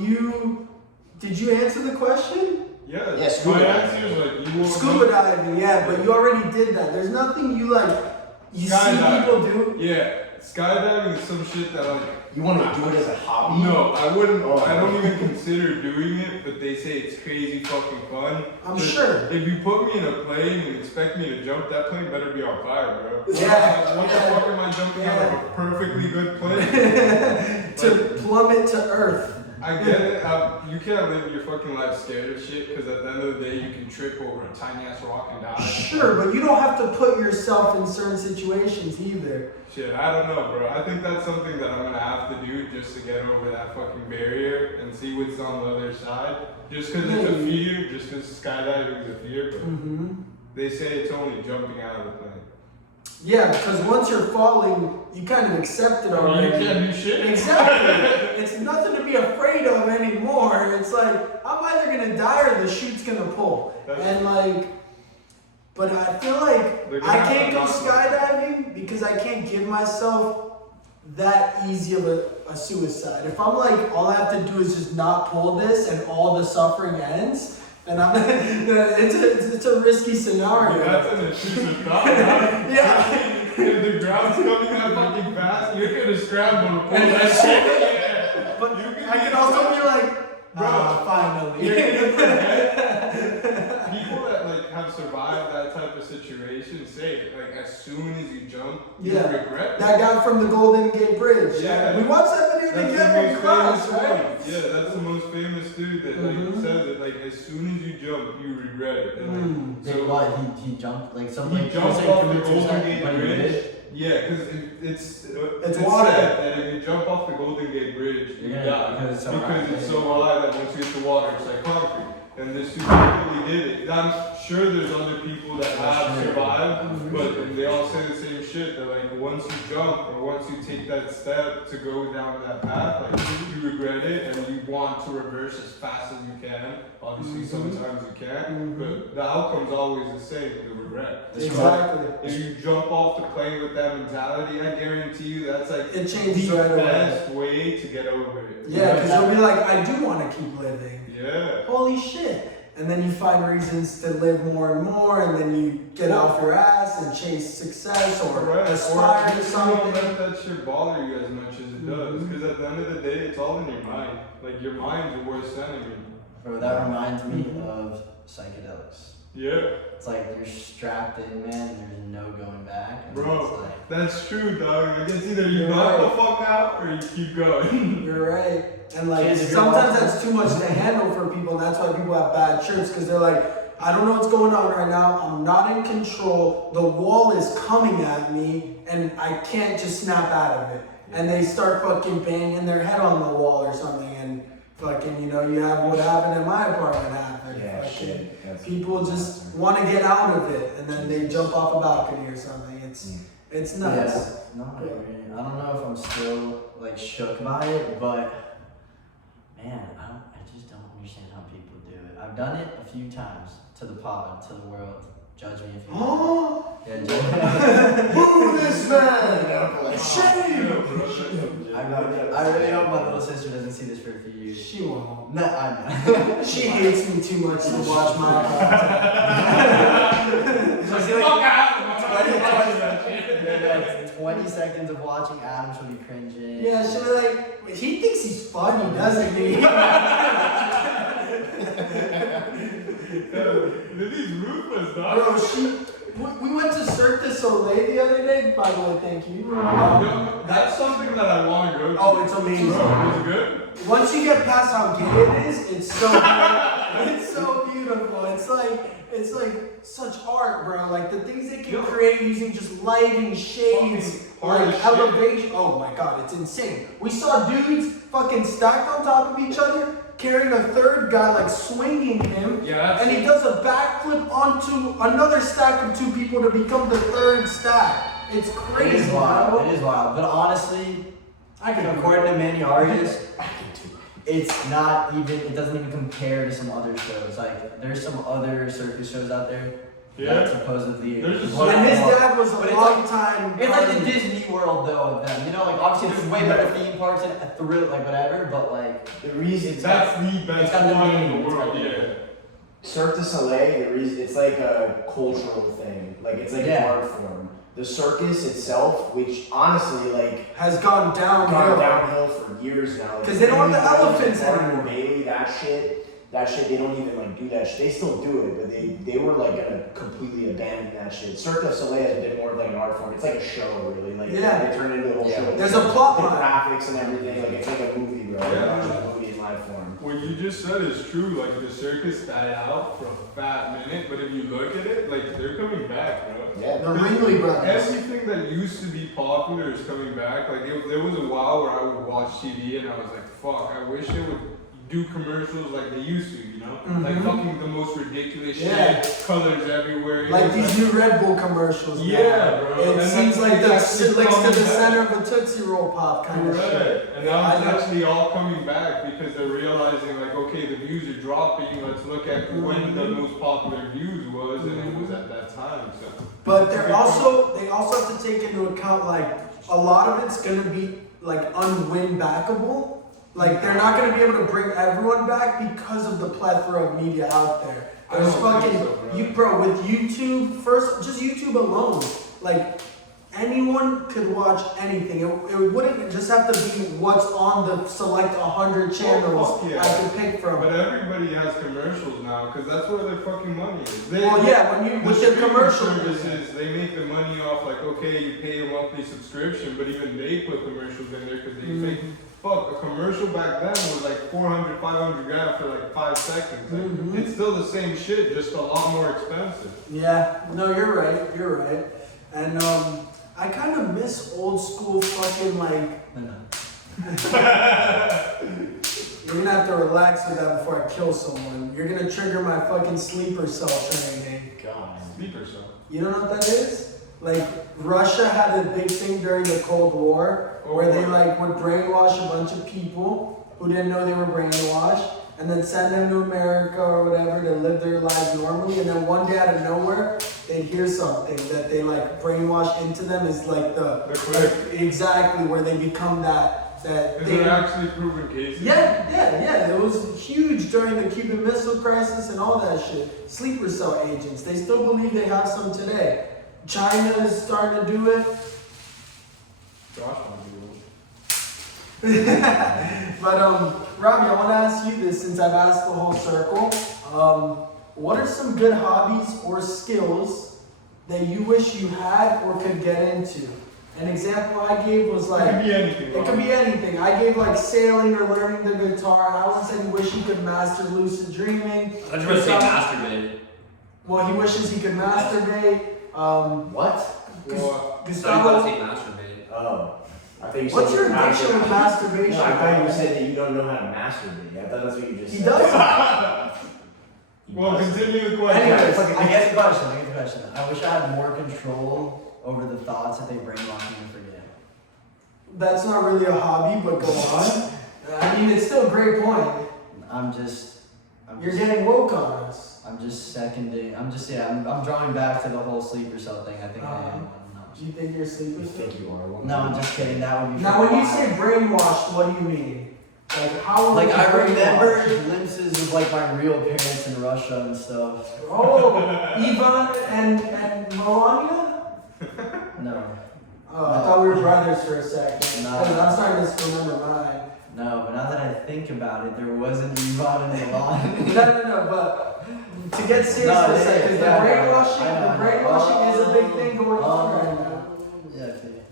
did you answer the question? yeah. Yeah, scuba my diving. answer is like you won't Scuba diving, yeah, but you already did that. There's nothing you see Skydiving. people do. Yeah, skydiving is some shit that like. You want to do it as a hobby? No, I wouldn't. Oh, I don't even consider doing it, but they say it's crazy fucking fun. I'm But sure. If you put me in a plane and expect me to jump, that plane better be on fire, bro. Yeah, What the yeah. fuck am I jumping out of a perfectly good plane? To plummet to earth. I get it. You can't live your fucking life scared of shit because at the end of the day you can trip over a tiny ass rock and die. Sure, but you don't have to put yourself in certain situations either. Shit, I don't know, bro. I think that's something that I'm gonna have to do just to get over that fucking barrier and see what's on the other side. Just because it's a fear, just because skydiving is a fear, but they say it's only jumping out of the plane. Yeah, because once you're falling, you kind of accept it already. You can't do shit. Exactly. It's nothing to be afraid of anymore. It's like, I'm either gonna die or the chute's gonna pull. And like, but I feel like I can't go skydiving because I can't give myself that easy of a suicide. If I'm like, all I have to do is just not pull this and all the suffering ends, then it's a risky scenario. That's an intrusive thought. Yeah. If the ground's coming that fucking fast, you're gonna scramble to pull that shit. Yeah. But I can also be like, bro, finally. You're gonna forget. People that like have survived that type of situation say it. Like as soon as you jump, you regret it. That guy from the Golden Gate Bridge. Yeah. We watched that video to That's get the me most cross, famous right? one. Yeah, that's the most famous dude that says it. Like as soon as you jump, you regret it. And, like, So what? He jumped like something. he jumped off the Golden Gate Bridge. Yeah, because it's water. said that if you jump off the Golden Gate Bridge, you die because it's so high that once you hit the water, it's like concrete. And this dude really did it. I'm sure there's other people that have survived, but they all say the same shit. That like once you jump or once you take that step to go down that path, like you regret it and you want to reverse as fast as you can. Obviously, sometimes you can't, but the outcome's always the same. The regret. Exactly. If you jump off the plane with that mentality, I guarantee you that's like It changes the right away. best way to get over it. Yeah, because you'll be like, I do want to keep living. Yeah. Holy shit. And then you find reasons to live more and more, and then you get off your ass and chase success or aspire to Or something. don't let that shit bother you as much as it does. Because at the end of the day, it's all in your mind. Like, your mind's your worst enemy. Bro, that reminds me of Psychedelics. Yeah. It's like you're strapped in, man, and there's no going back. And Bro, it's like, that's true, dog. Like, it's either you knock the fuck out or you keep going. You're right. And like Kids, if you're sometimes watching- that's too much to handle for people, and that's why people have bad trips, because they're like, I don't know what's going on right now. I'm not in control. The wall is coming at me, and I can't just snap out of it. And they start fucking banging their head on the wall or something, and fucking, you know, you have what happened in my apartment happen. Yeah, Fucking shit. That's people just want to get out of it, and then they jump off a balcony or something. It's nuts. no, I don't know if I'm still like shook by it, but man, I just don't understand how people do it. I've done it a few times to the pod, to the world. Judge me if you want. Yeah, judge Boo this man! Shame! I really hope my little sister doesn't see this for a few years. She won't. No, I know. She hates me too much to watch my content. 20 seconds of watching Adam, she'll be cringing. Yeah, she'll be like, he thinks he's funny, doesn't he? Lily's ruthless, dog. Bro, we went to Cirque du Soleil the other day. By the way, thank you. No, that's something that I want to go to. Oh, it's amazing. Bro, is it good? Once you get past how gay it is, it's so it's so beautiful. It's like such art, bro. Like the things they can create using just lighting, shades, like elevation. Oh my god, it's insane. We saw dudes fucking stacked on top of each other, carrying a third guy, like swinging him, and he does a backflip onto another stack of two people to become the third stack. It's crazy. It is wild. It is wild. But honestly, according to many artists, it's not even, it doesn't even compare to some other shows. Like, there's some other circus shows out there that supposedly. And his dad was a long time. It's like the Disney World, though, of them. You know, like, obviously, there's way better theme parks and thrill, like, whatever, but, like, the reason that's the best one in the world, Cirque du Soleil, the reason it's like a cultural thing. Like, it's like an art form. The circus itself, which honestly, like, has gone downhill for years now. Because they don't have the elephants anymore. Bailey, that shit, they don't even like do that shit. They still do it, but they were like gonna completely abandon that shit. Cirque du Soleil has been more of like an art form. It's like a show, really. Like, they turn it into a whole show. There's a plot the line. graphics and everything. Like, it's like a movie, bro. Yeah. Like a movie in live form. What you just said is true. Like the circus died out for a fat minute, but if you look at it, like they're coming back, bro. Yeah, the Ringley brothers. Everything that used to be popular is coming back. Like there was a while where I would watch TV and I was like, fuck, I wish they would do commercials like they used to, you know? Like fucking the most ridiculous shit, colors everywhere. Like these new Red Bull commercials. Yeah, bro. It seems like it links to the center of a Tootsie Roll Pop kind of shit. And now it's actually all coming back because they're realizing like, okay, the views are dropping. Let's look at when the most popular views was, and it was at that time. So. But they also have to take into account like a lot of it's gonna be like unwin backable. Like they're not gonna be able to bring everyone back because of the plethora of media out there. There's fucking bro, with YouTube, just YouTube alone, like anyone could watch anything. It wouldn't just have to be what's on the select 100 channels I could pick from. But everybody has commercials now because that's where their fucking money is. With the commercial services, they make the money off like, okay, you pay a monthly subscription, but even they put commercials in there because they think fuck, a commercial back then was like 400, 500 grand for like 5 seconds. Like, it's still the same shit, just a lot more expensive. Yeah, no, you're right. And I kind of miss old school fucking like. You're gonna have to relax with that before I kill someone. You're gonna trigger my fucking sleeper cell training. God. Sleeper cell. You don't know what that is? Like Russia had a big thing during the Cold War where they like would brainwash a bunch of people who didn't know they were brainwashed, and then send them to America or whatever to live their lives normally, and then one day out of nowhere they hear something that they like brainwash into them is like the CLIQUE. exactly where they become that Is it actually proven cases? yeah. It was huge during the Cuban Missile Crisis and all that shit. Sleeper cell agents. They still believe they have some today. China is starting to do it. Josh might be one. But Robbie, I want to ask you this since I've asked the whole circle. What are some good hobbies or skills that you wish you had or could get into? An example I gave was like, It could be anything. it could be anything. I gave like sailing or learning the guitar. Alan said he wished he could master lucid dreaming. I was going to say masturbate. Well, he wishes he could masturbate. What? Well, Gustavo, say masturbate. Oh. I think you said what's your you addiction with masturbation? No, I thought you said that you don't know how to masturbate. I thought that's what you just He said. does. well, continue the question. Anyways, I get the question. I wish I had more control over the thoughts that they brainwash me to forget. That's not really a hobby, but go on. I mean, it's still a great point. You're getting woke on us. I'm drawing back to the whole sleeper cell thing. I think I am one. Do you think you're sleeping? You think you are one? No, I'm just kidding. That would be. Now, when you say brainwashed, what do you mean? Like, how? Like, was I you remember brainwashed? glimpses of like my real parents in Russia and stuff. Oh, Ivan and Melania? No, Oh, I thought we were brothers for a second. No. Because I'm starting to remember mine. no, but now that I think about it, there wasn't Ivan and Milan. No, but to get serious No, for a it second, is, the yeah, brainwashing, I know. the brainwashing is a big thing going on right now. Yeah, okay.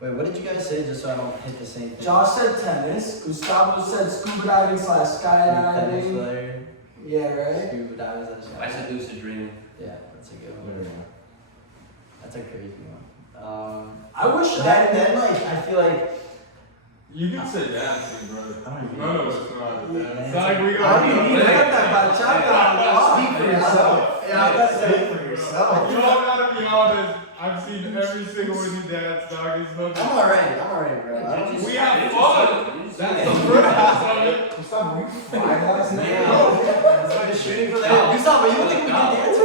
Wait, what did you guys say just so I don't hit the same thing? Josh said tennis. Gustavo said scuba diving / Tennis skydiving. player, Yeah, right? scuba divers, I said lucid dreaming. yeah, that's a good one. That's a crazy one. I wish Then like, I feel like, You can say dancing, bro. I don't even None of know. us know how to Yeah. dance. It's like we I got don't even get that bachata. Speak for yourself. Yeah, that's Speak for yourself. You all gotta be honest. I've seen every single one you dance, dog. It's nothing. I'm alright, bro. I don't We have fun. That's the purpose of it. Gustavo, you fired last night. Yeah. Just shooting for that. Gustavo, you don't think we can dance?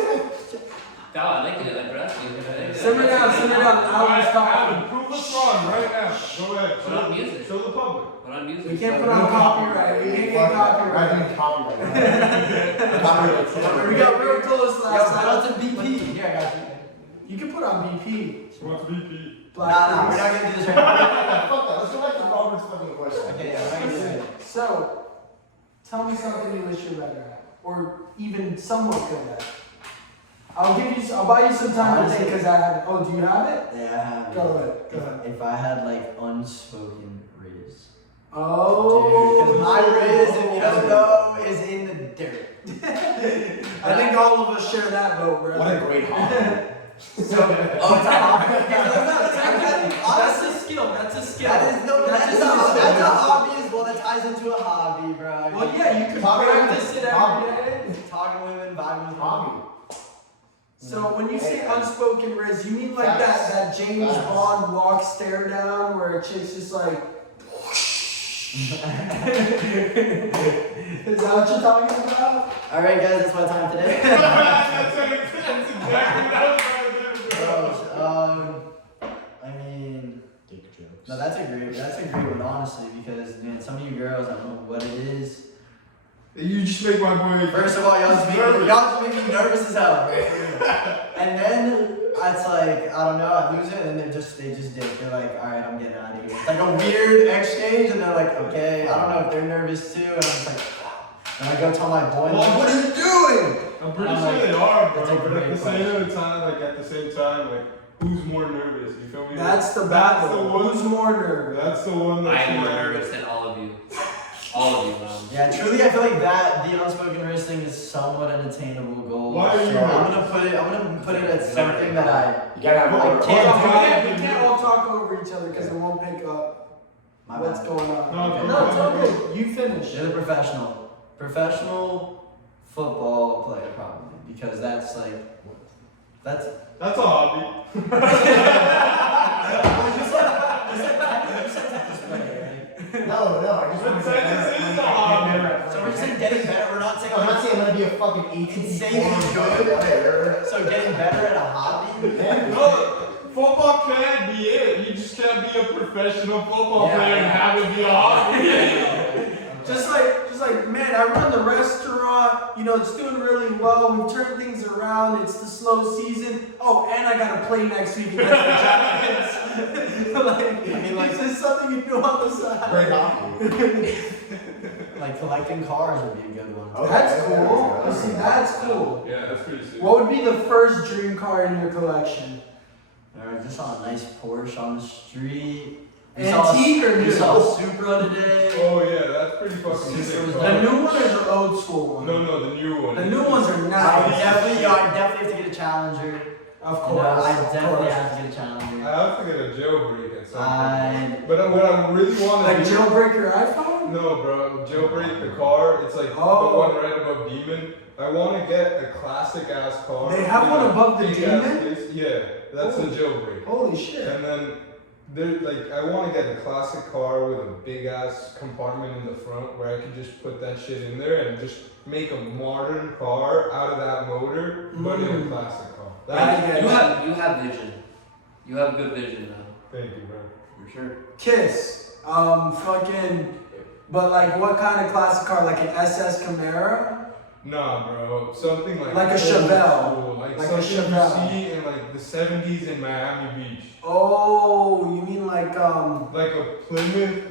No, I like it. I like wrestling. Simmer down. Alan's Adam, talking. prove us wrong right now. Go ahead. Put on music. Show the public. Put on music. We can't put on copyright. We can't get copyright. Copyright. We got real close last Shout time. out to BP. Here, I got you. You can put on BP. What's BP? Nah, we're not gonna do this right now. Fuck that. Let's go back to Robert's fucking question. Okay, yeah, we're not gonna do it. So, tell me something you wish you're better at, or even somewhat good at. I'll buy you some time to think because I have it. Oh, do you have it? Yeah, I have. Go ahead. If I had like unspoken riz. Oh, Because my riz, if you don't know, is in the dirt. I think all of us share that vote, bro. What a great hobby. Oh, it's a hobby. That's a skill. That's a skill. That's a hobby as well. That ties into a hobby, bro. Well, yeah, you can Hobby. practice it every Hobby. day. Talking to women, vibing with Hobby. So when you say unspoken riz, you mean like that James Facts. Bond walk stare down where a chick's just like. Is that what you're talking about? All right, guys, that's my time today. That's exactly that. I mean, Dick jokes. no, that's a great one, honestly, because man, some of you girls, I don't know what it is. You just make my boy. First of all, y'all just make me nervous as hell. And then it's like, I don't know, I lose it, and they just dip. They're like, all right, I'm getting out of here. It's like a weird exchange, and they're like, okay, I don't know if they're nervous too, and I'm just like, and I go tell my boy, like, what are you doing? I'm pretty I'm sure like, they are, bro. that's a But great at the same time, like at the same time, like who's more nervous. You feel me? That's the That's battle. the one. Who's more nervous? That's the one. That's I am more nervous than all of you. All of you, man. Yeah, truly, I feel like that the unspoken risk thing is somewhat an attainable goal. Why are you so I'm nervous? gonna put it as something that I You gotta have I like, can't We can't all talk over each other because it won't pick up My what's bad. going on. No, No, it's all good. You finish. You're the professional football player, probably, because that's That's a hobby. no, I just want to Tennis is a hobby. So we're saying getting better. We're not saying I'm not saying I'm gonna be a fucking 18 Insanely good player. So getting better at a hobby. No, football can't be it. You just can't be a professional football Yeah. player and have it be a hobby. Just like, man, I run the restaurant, you know, it's doing really well. We've turned things around. It's the slow season. Oh, and I got to play next week against the Giants. Like, is this something you do on the side? Great hobby. Like collecting cars would be a good one. Okay. That's cool. See, that's cool. Yeah, that's pretty sick. What would be the first dream car in your collection? I just saw a nice Porsche on the street. Antique or We new? saw a Supra today. Oh yeah, that's pretty fucking sick. The new one or the old school one? No, the new one. The new ones are I nice. definitely have to get a Challenger. Of You course. know, I of definitely course. have to get a Challenger. I have to get a jailbreak at some I- point. But what I really want Like to do. jailbreak your iPhone? No, bro. Jailbreak the car. It's like Oh. the one right above Demon. I want to get a classic ass car. They have one above the big ass Demon? place. Yeah, that's a jailbreak. Holy shit. And then I want to get a classic car with a big ass compartment in the front where I can just put that shit in there and just make a modern car out of that motor, but in a classic car. I get You have vision. You have good vision now. Thank you, bro. For sure. Kiss. But like what kind of classic car? Like an SS Camaro? Nah, bro. Something like Like a old Chevelle. school, like Like a something Chevelle. you see in like the 70s in Miami Beach. Oh, you mean like Like a Plymouth.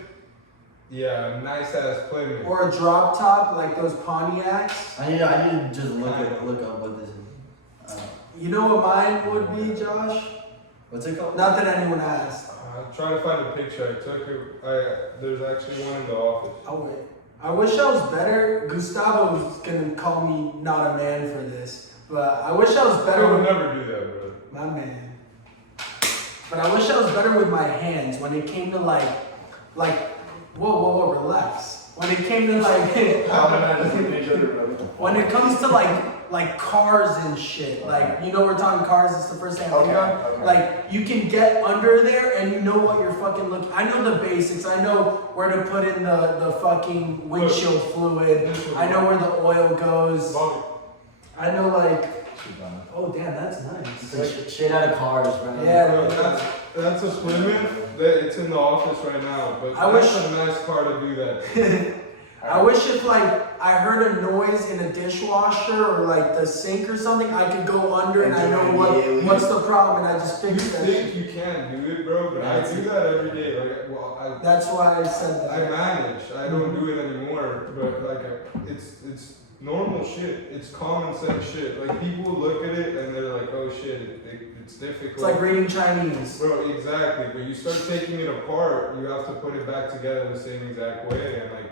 Yeah, a nice ass Plymouth. or a drop top like those Pontiacs? I need to just look up what this is. You know what mine would be, Josh? What's it called? Not that anyone asked. I'm trying to find a picture. I took it. There's actually one in the office. Oh wait. I wish I was better. Gustavo's gonna call me not a man for this, but I wish I was I better would with never do that, bro. my man. But I wish I was better with my hands when it came to like, whoa, relax. When it came to like, when it comes to like cars and shit, like you know we're talking cars. It's the first thing I think Okay, of. okay. Like you can get under there and you know what you're fucking looking. I know the basics. I know where to put in the fucking windshield fluid. I know where the oil goes. Bobby, I know like, oh damn, that's nice. It's like shit out of cars, bro. Yeah, bro, dude. that's a Plymouth. It's in the office right now, but I that's wish- a nice car to do that. I wish if like I heard a noise in a dishwasher or like the sink or something, I could go under and I know what's the problem and I just You fix that think shit. you can do it, bro? But I do that every day. Like, That's why I said I that. manage. I don't do it anymore. But like, it's normal shit. It's common sense shit. Like people look at it and they're like, oh shit, it's difficult. It's like reading Chinese. Bro, exactly. But you start taking it apart, you have to put it back together the same exact way. And like,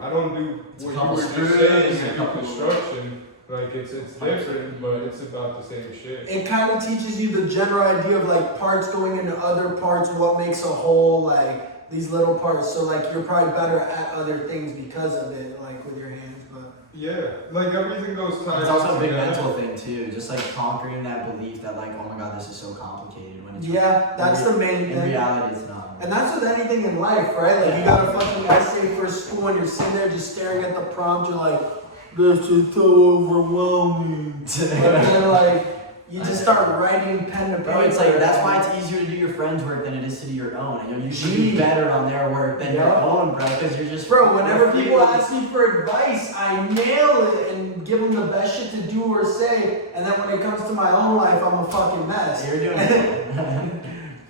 I don't do what you were just saying. I do construction. Like it's different, but it's about the same shit. It kind of teaches you the general idea of like parts going into other parts, what makes a whole, like these little parts. So like you're probably better at other things because of it, like with your hands. But Yeah, like everything goes tied It's also a big together. mental thing too, just like conquering that belief that like, oh my god, this is so complicated when it's yeah, that's the main in thing. reality it's not. And that's with anything in life, right? Like you got a fucking essay for school and you're sitting there just staring at the prompt, you're like, this is so overwhelming. And then like, you just start writing pen to paper. Bro, it's like that's why it's easier to do your friend's work than it is to do your own. You know, you should be better on their work than your own, bro, because you're just Bro, whenever people ask me for advice, I nail it and give them the best shit to do or say. And then when it comes to my own life, I'm a fucking mess. You're doing it.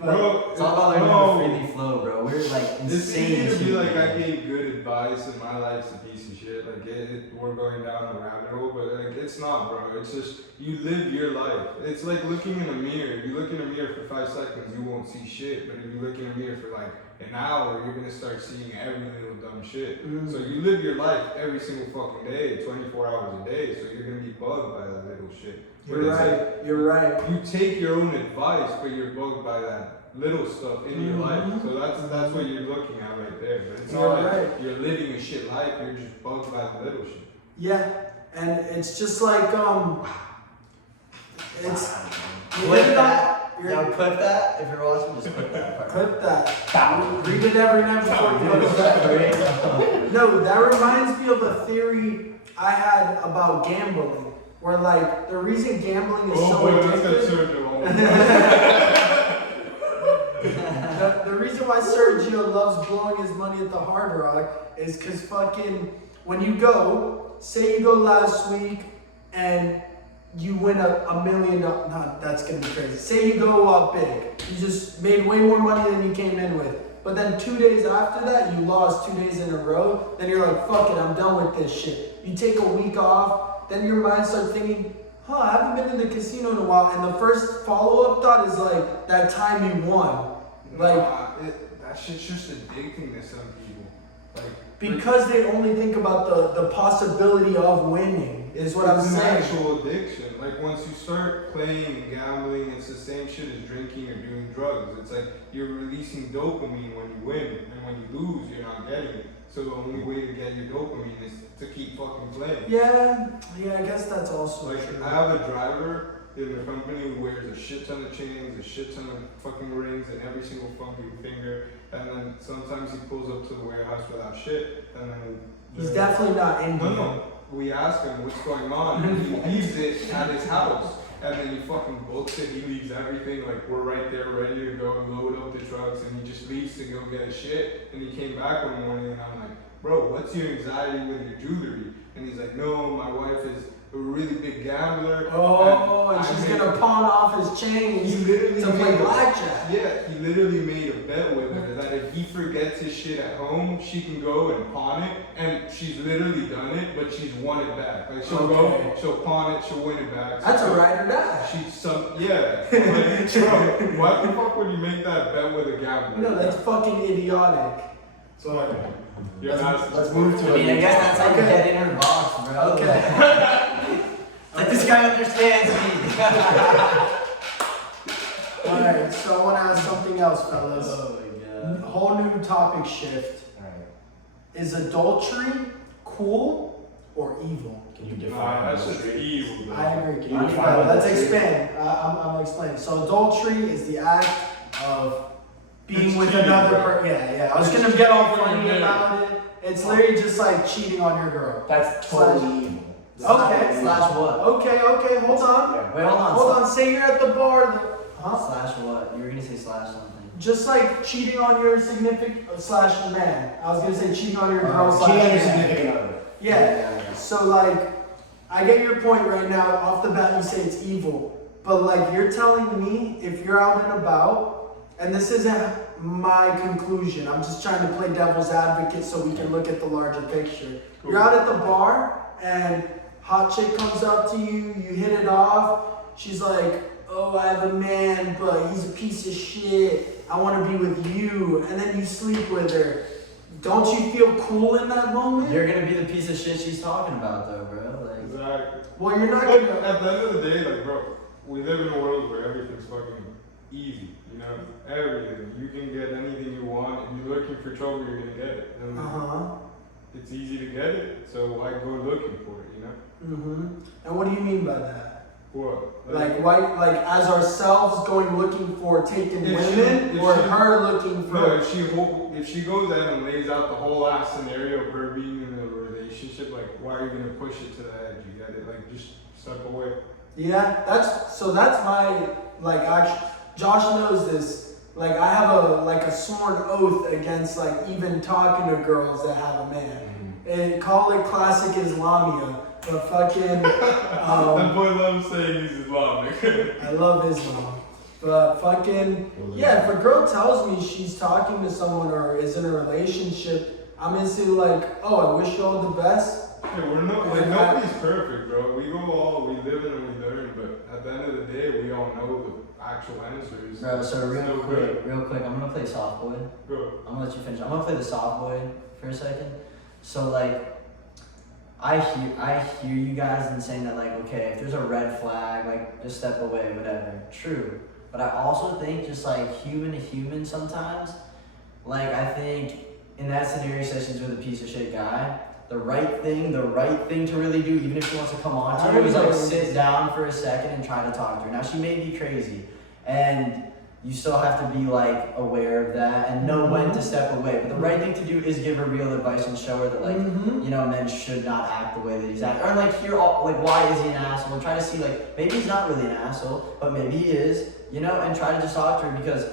Bro, It's all about learning how to freely flow, bro. We're like it's insane. easy to be like, humans. I gave good advice and my life's a piece of shit. Like, we're going down a rabbit hole, but like, it's It's not, bro. It's just you live your life. It's like looking in a mirror. If you look in a mirror for 5 seconds, you won't see shit. But if you look in a mirror for like an hour, you're gonna start seeing every little dumb shit. So you live your life every single fucking day, 24 hours a day. So you're gonna be bugged by that little shit. You're right. You're right. You take your own advice, but you're bugged by that little stuff in your life. So that's what you're looking at right there. But it's not like you're living a shit life. You're just bugged by the little shit. Yeah, and it's just like it's Clip that. Now clip that. If you're watching, just clip that part. clip that. Read it every night before you go to bed. No, that reminds me of a theory I had about gambling, where like the reason gambling is so addictive. The reason why Sergio loves blowing his money at the Hard Rock is because fucking when you go, say you go last week and you win $1 million. No, that's gonna be crazy. Say you go up big, you just made way more money than you came in with. But then 2 days after that, you lost 2 days in a row. Then you're like, fuck it, I'm done with this shit. You take a week off. Then your mind starts thinking, I haven't been in the casino in a while. And the first follow-up thought is like that time you won. Like that shit's just addicting to some people. Like because they only think about the possibility of winning is what I'm it's an saying. actual addiction. Like once you start playing and gambling, it's the same shit as drinking or doing drugs. It's like you're releasing dopamine when you win, and when you lose, you're not getting it. So the only way to get your dopamine is to keep fucking playing. Yeah, I guess that's also like true. I have a driver in the company who wears a shit ton of chains, a shit ton of fucking rings, and every single fucking finger. And then sometimes he pulls up to the warehouse without shit. And then He's definitely not Indian. No. We ask him what's going on, and he leaves it at his house. And then he fucking books it. He leaves everything. Like we're right there, ready to go and load up the trucks. And he just leaves to go get his shit. And he came back one morning, and I'm like, bro, what's your anxiety with your jewelry? And he's like, no, my wife is a really big gambler. And she's gonna pawn off his chains to play blackjack. Yeah, he literally made a bet with her that if he forgets his shit at home, she can go and pawn it. And she's literally done it, but she's won it back. Like she'll go, she'll pawn it, she'll win it back. So that's a ride or die. Yeah. Like, bro, why the fuck would you make that bet with a gambler? No, that's fucking idiotic. So like, let's move to I mean, I guess that's how you get in her box, bro. Okay. Like this guy understands me. Alright, so I want to ask something else, fellas. Oh my god. A whole new topic shift. Alright. Is adultery cool or evil? Can you define that's just evil, bro. I agree. Can you define Let's adultery? expand. I'm gonna explain. So adultery is the act of being It's with cheating, another bro. person. Yeah. I was gonna get all funny about it. It's literally just like cheating on your girl. That's totally evil. Okay. Slash what? Okay. Hold on. Yeah. Wait, hold on. Hold on. Say you're at the bar. Slash what? You were gonna say slash something. Just like cheating on your significant slash man. I was gonna say cheating on your girl slash Cheating on your man. significant other. Yeah. So like, I get your point right now. Off the bat, you say it's evil, but like you're telling me if you're out and about, and this isn't my conclusion. I'm just trying to play devil's advocate so we can look at the larger picture. You're out at the bar and hot chick comes up to you. You hit it off. She's like, oh, I have a man, but he's a piece of shit. I want to be with you. And then you sleep with her. Don't you feel cool in that moment? You're gonna be the piece of shit she's talking about, though, bro. Like, Exactly. Well, you're not Like, gonna. at the end of the day, like, bro, we live in a world where everything's fucking easy, you know? Everything. You can get anything you want. If you're looking for trouble, you're gonna get it. And it's easy to get it, so why go looking for it, you know? And what do you mean by that? What? Like, why? Like, as ourselves going looking for taking If she- women, if or she- her looking for? No, if she goes out and lays out the whole ass scenario of her being in a relationship, like, why are you gonna push it to the edge? You get it? Like, just step away. Yeah, that's my like. Actually, Josh knows this. Like, I have a sworn oath against like even talking to girls that have a man. And call it classic Islamia, but fucking. That boy loves saying he's Islamic. I love Islam, but fucking yeah. If a girl tells me she's talking to someone or is in a relationship, I'm instantly like, oh, I wish you all the best. Yeah, we're not, like, nobody's perfect, bro. We go all actual answers. Bro, so real So quick, I'm gonna play soft boy. Go. I'm gonna let you finish. I'm gonna play the soft boy for a second. So like, I hear you guys in saying that like, okay, if there's a red flag, like just step away, whatever. True, but I also think just like human to human sometimes, like I think in that scenario, sessions with a piece of shit guy, the right thing to really do, even if she wants to come on to you, is like sit down for a second and try to talk to her. Now she may be crazy, and you still have to be like aware of that and know when to step away. But the right thing to do is give her real advice and show her that like, you know, men should not act the way that he's acting. Or like hear all, like why is he an asshole? And try to see like maybe he's not really an asshole, but maybe he is, you know, and try to just talk to her because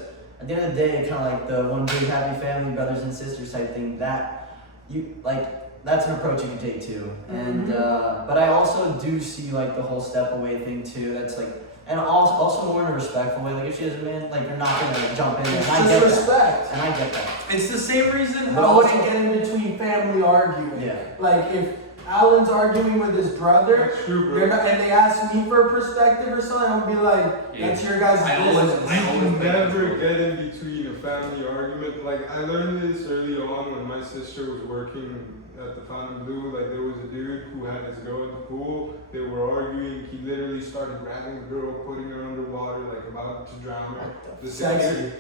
at the end of the day, kind of like the one big happy family, brothers and sisters type thing, that you like that's an approach you can take too. And but I also do see like the whole step away thing too. That's like. And also more in a respectful way. Like if she has a man, like you're not gonna like, jump in there. And I get respect. that. And I get that. It's the same reason But I wouldn't also- get in between family arguing. Yeah. Like if Alan's arguing with his brother, That's true, bro. they're not, and they ask me for a perspective or something, I'm gonna be like, that's your guys' business. I can never get in between a family argument. Like I learned this early on when my sister was working at the Fountain Blue. Like there was a dude who had his go at the pool. They were arguing. He literally started grabbing the girl, putting her underwater, like about to drown her. The security,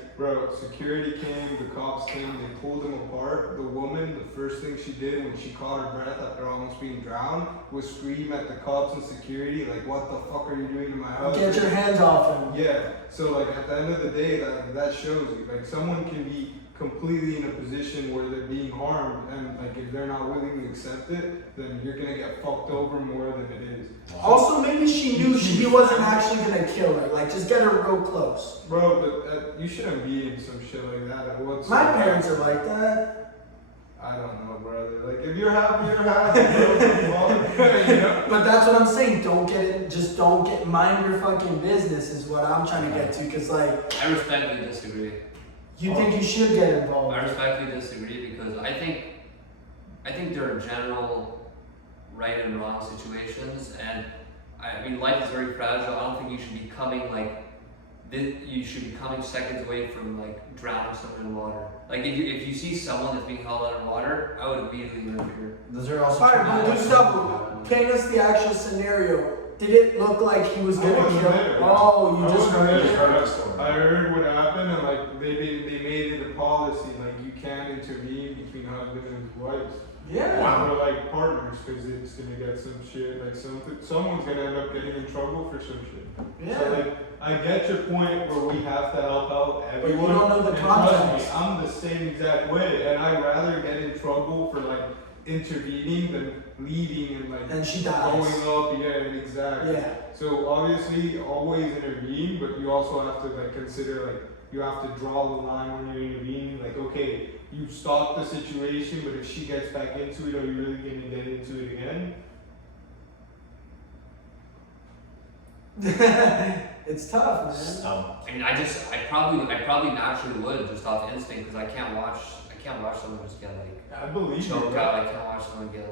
security came. The cops came. They pulled them apart. The woman, the first thing she did when she caught her breath after almost being drowned, was scream at the cops and security, like, "What the fuck are you doing to my husband?" Get your hands off him. Yeah, so like at the end of the day, that shows you, like someone can be completely in a position where they're being harmed, and like if they're not willing to accept it, then you're gonna get fucked over more than it is. Also, maybe she knew he wasn't actually gonna kill her. Like, just get her real close. Bro, but you shouldn't be in some shit like that. My parents are like that. I don't know, brother. Like if you're happy, you're happy. Bro. You know? But that's what I'm saying. Don't get it. Just don't get. Mind your fucking business is what I'm trying to get to. Cause like, I respectfully disagree. you think you should get involved. I respectfully disagree because I think there are general right and wrong situations, and I mean life is very fragile. I don't think you should be coming like this, you should be coming seconds away from like drowning someone in water. Like if you see someone that's being held underwater, I would immediately interfere. Those are also Alright, but Gustavo, paint us the actual scenario. Did it look like he was gonna wasn't kill? there. Oh, you I just wasn't heard there. it. I heard what happened, and like they made it a policy, like you can't intervene between husband and his wives. Yeah. Or like partners, because it's gonna get some shit, like someone's gonna end up getting in trouble for some shit. Yeah. So like, I get your point where we have to help out But you everyone. don't know the and trust me, context. I'm the same exact way, and I'd rather get in trouble for like intervening than leaving and like And she dies. going up. Yeah, exactly. Yeah. So obviously, always intervene, but you also have to like consider like you have to draw the line when you're intervening. Like, okay, you stopped the situation, but if she gets back into it, are you really going to get into it again? It's tough, man. I mean, I probably naturally would just off instinct because I can't watch someone just get like I believe you. choked bro. out. I can't watch someone get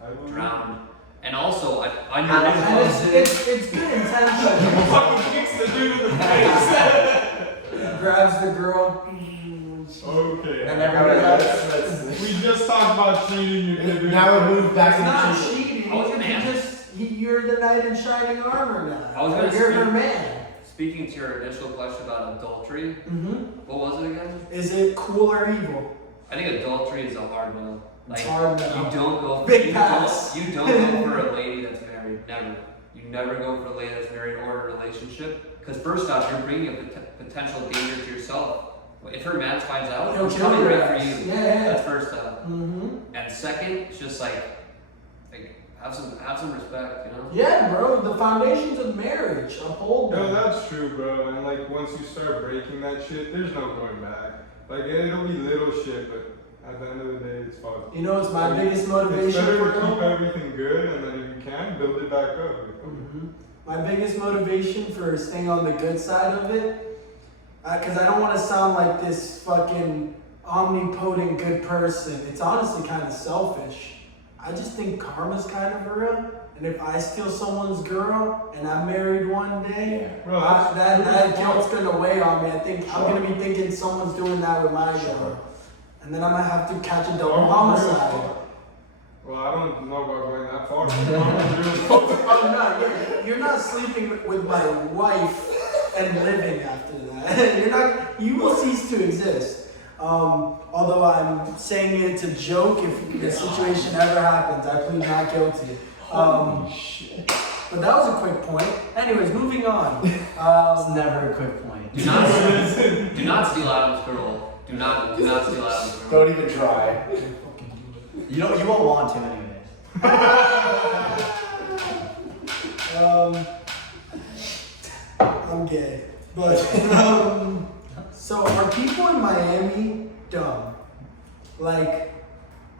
I like believe drowned. And also, And under it's good intention. Fucking kicks the dude in the face. Grabs the girl. Okay. And everybody else. We just talked about cheating. You did it. Now we move It's back not into cheating. I was gonna You ask- you're the knight in shining armor now. I was gonna You're her speak- man. speaking to your initial question about adultery, Mm-hmm. what was it again? Is it cool or evil? I think adultery is a hard no. Like It's hard now. you don't go. Big you pass. Don't go for a lady that's married. Never. You never go for a lady that's married or a relationship. Because first off, you're bringing a potential danger to yourself. If her man finds out, He'll it's kill coming your right for ass. you. Yeah. That's first off. Mm-hmm. And second, it's just like have some respect, you know. Yeah, bro. The foundations of marriage. Uphold them. No, that's true, bro. And like once you start breaking that shit, there's no going back. Like it'll be little shit, but at the end of the day, it's fun. You know, it's my biggest It's motivation better for to keep everything good, and then if you can, build it back up. Mhm. My biggest motivation for staying on the good side of it, because I don't want to sound like this fucking omnipotent good person. It's honestly kind of selfish. I just think karma's kind of real, And if I steal someone's girl and I'm married one day, Yeah. Bro, that guilt's gonna weigh on me. I think I'm gonna be thinking someone's doing that with my girl, and then I'm gonna have to catch a double homicide. Well, I don't know about going that far. Oh no, you're not sleeping with my wife and living after that. You will cease to exist. Although I'm saying it to joke, if the situation ever happens, I plead not guilty. But that was a quick point. Anyways, moving on. It's never a quick point. Do not steal Adam's girl. Do not steal Adam's girl. Don't even try. You won't want to anyways. I'm gay. But, so are people in Miami dumb? Like,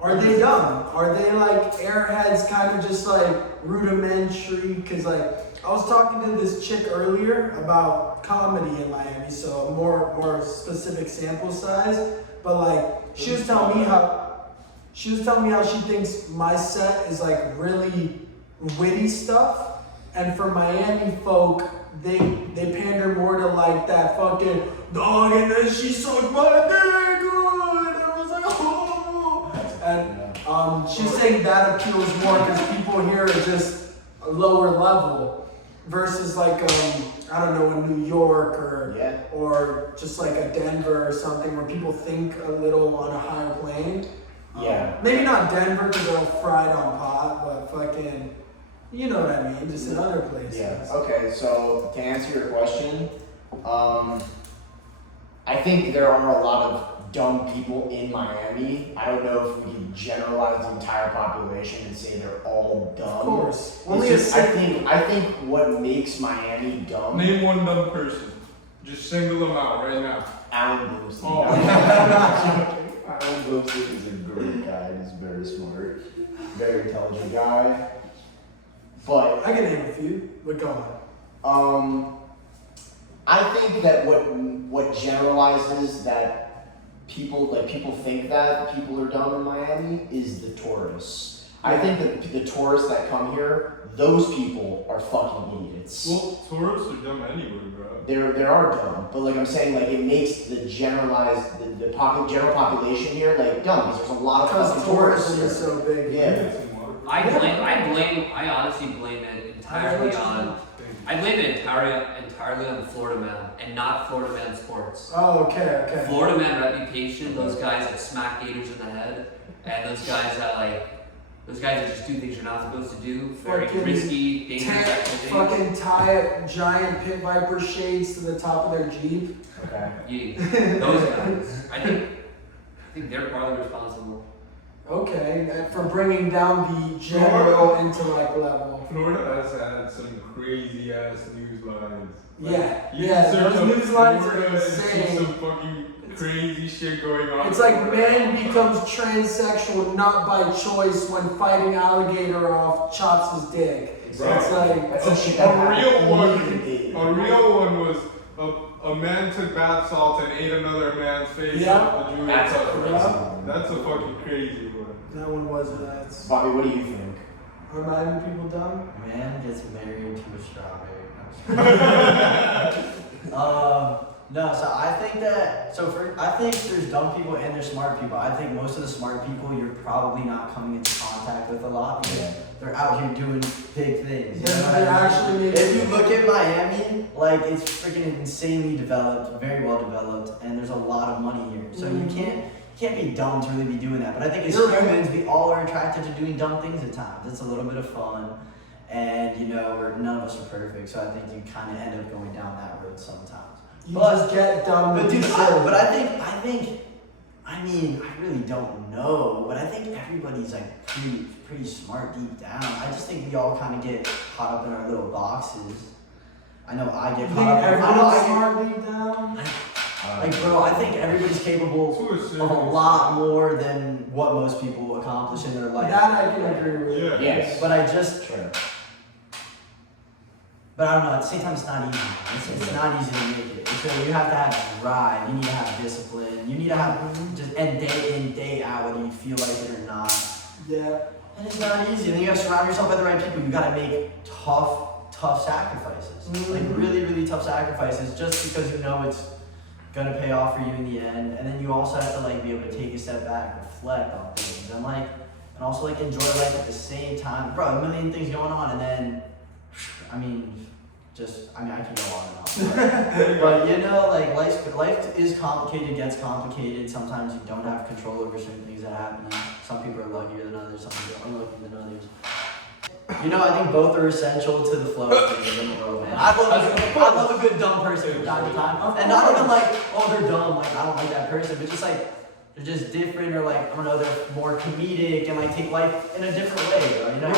are they dumb? Are they like airheads, kind of just like rudimentary? Because like, I was talking to this chick earlier about comedy in Miami, so a more specific sample size. But like, she was telling me how she thinks my set is like really witty stuff, and for Miami folk, they pander more to like that fucking dog, and then she sucked my dick, and I was like, oh. And she's saying that appeals more because people here are just a lower level versus like I don't know, in New York or just like a Denver or something where people think a little on a higher plane. Yeah. Maybe not Denver because they're fried on pot, but fucking, you know what I mean, just in other places. Yeah. Okay, so to answer your question, I think there are a lot of dumb people in Miami. I don't know if we can generalize the entire population and say they're all dumb. Of course. I think what makes Miami dumb. Name one dumb person. Just single them out right now. Alan Bloomstein. Oh. Alan Bloomstein is a great guy. He's very smart, very intelligent guy. But I can name a few, but go on. I think that what generalizes that people think that people are dumb in Miami is the tourists. I think that the tourists that come here, those people are fucking idiots. Well, tourists are dumb anyway, bro. They are dumb, but like I'm saying, like it makes the general population here like dumb because there's a lot of Because fucking tourists tourism here. is so big. Yeah. I honestly blame it entirely on. I blame it entirely on the Florida man and not Florida man sports. Oh, okay. Florida man reputation, those guys that smack gators in the head, and those guys that just do things you're not supposed to do, very Fucking risky, dangerous activities. Fucking tie giant pit viper shades to the top of their Jeep. Okay. Yeah, those guys. I think they're partly responsible. Okay, for bringing down the general intellect level. Florida has had some crazy ass news lines. Yeah, those news lines are Florida is insane. some fucking crazy shit going on. It's like man becomes transsexual not by choice when fighting alligator off chops his dick. Exactly. It's like That's a shit that a real one was a man took bath salt and ate another man's face. Yeah. That's That's a fucking crazy one. that one was nuts. Bobby, what do you think? Are Miami people dumb? Man gets married to a strawberry. No, so I think there's dumb people and there's smart people. I think most of the smart people you're probably not coming into contact with a lot because they're out here doing big things. If you look at Miami, like it's freaking insanely developed, very well developed, and there's a lot of money here. So you can't be dumb to really be doing that. But I think as humans, we all are attracted to doing dumb things at times. It's a little bit of fun. And none of us are perfect, so I think you kind of end up going down that road sometimes. You just get dumb. But dude, I really don't know, but I think everybody's like pretty smart deep down. I just think we all kind of get caught up in our little boxes. I know I get caught up. Everyone's smart deep down. Like, bro, I think everybody's capable of a lot more than what most people accomplish in their life. That I can agree with. Yeah. Yes. But But I don't know, at the same time, it's not easy. It's not easy to make it. So you have to have drive, you need to have discipline, you need to have just and day in, day out, whether you feel like it or not. Yeah. And it's not easy. And then you gotta surround yourself by the right people. You gotta make tough sacrifices. Like really, really tough sacrifices just because you know it's gonna pay off for you in the end. And then you also have to like be able to take a step back, reflect on things, and also like enjoy life at the same time. Bro, a million things going on, and then I can go on and on. But you know, like life is complicated, gets complicated. Sometimes you don't have control over certain things that happen. Some people are luckier than others, some people are unluckier than others. You know, I think both are essential to the flow of things in the world, man. I love a good dumb person from time to time. And not even like, oh, they're dumb, like I don't like that person, but just like they're just different, or like I don't know, they're more comedic and like take life in a different way, bro. You know,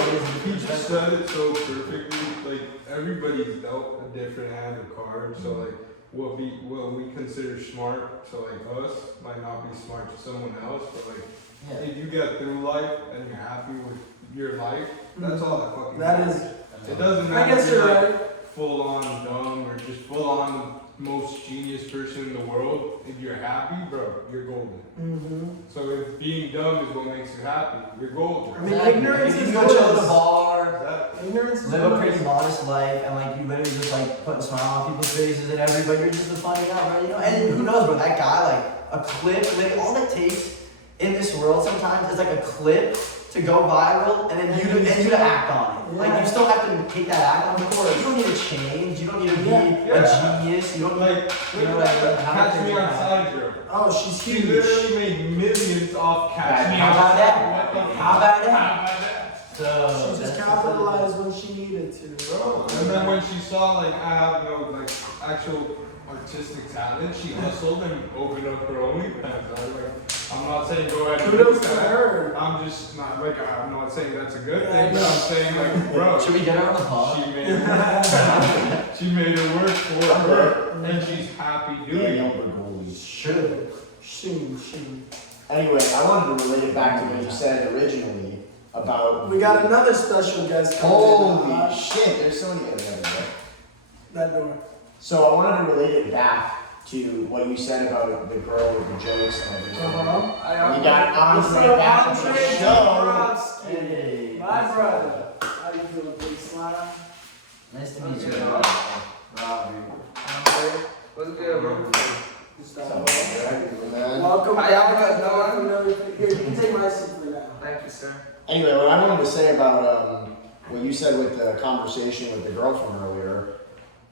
he just said it so perfectly. Like everybody's dealt a different hand of cards, so like what we consider smart, so like us might not be smart to someone else, but like if you get through life and you're happy with your life, that's all that fucking matters. It doesn't matter if you're like full on dumb or just full on most genius person in the world. If you're happy, bro, you're golden. So if being dumb is what makes you happy, you're golden. I mean, ignorance is go chill at a bar, live a pretty modest life, and like you literally just like put a smile on people's faces and everybody, you're just a funny guy, bro. You know, and who knows, bro? That guy, like a clip, like all it takes in this world sometimes is like a clip to go viral, and then you to act on it. Like you still have to take that act on the court. You don't need to change. You don't need to be a genius. You don't like Catch Me Outside girl. Oh, she's huge. She literally made millions off Catch Me How about Outside. that? How about that? So She just capitalized when she needed to, bro. And then when she saw like I have no like actual artistic talent, she hustled and opened up her OnlyFans. I'm not saying go ahead and do Kudos to that. her. I'm just not like I'm not saying that's a good thing, but I'm saying like, bro, should we get her on the pod? she made it work for her, and she's happy doing it. Shoot. Anyway, I wanted to relate it back to what you said originally about. We got another special guest coming in. Holy shit! There's so many. That door. So I wanted to relate it back to what you said about the girl with the jokes and everything. You got Andrei back on the show. Hey, my brother. How you doing, big slime? Nice to meet you, Robbie. What's good, bro? Welcome How y'all guys doing? Here, you can take my seat for now. Thank you, sir. Anyway, what I wanted to say about what you said with the conversation with the girl from earlier,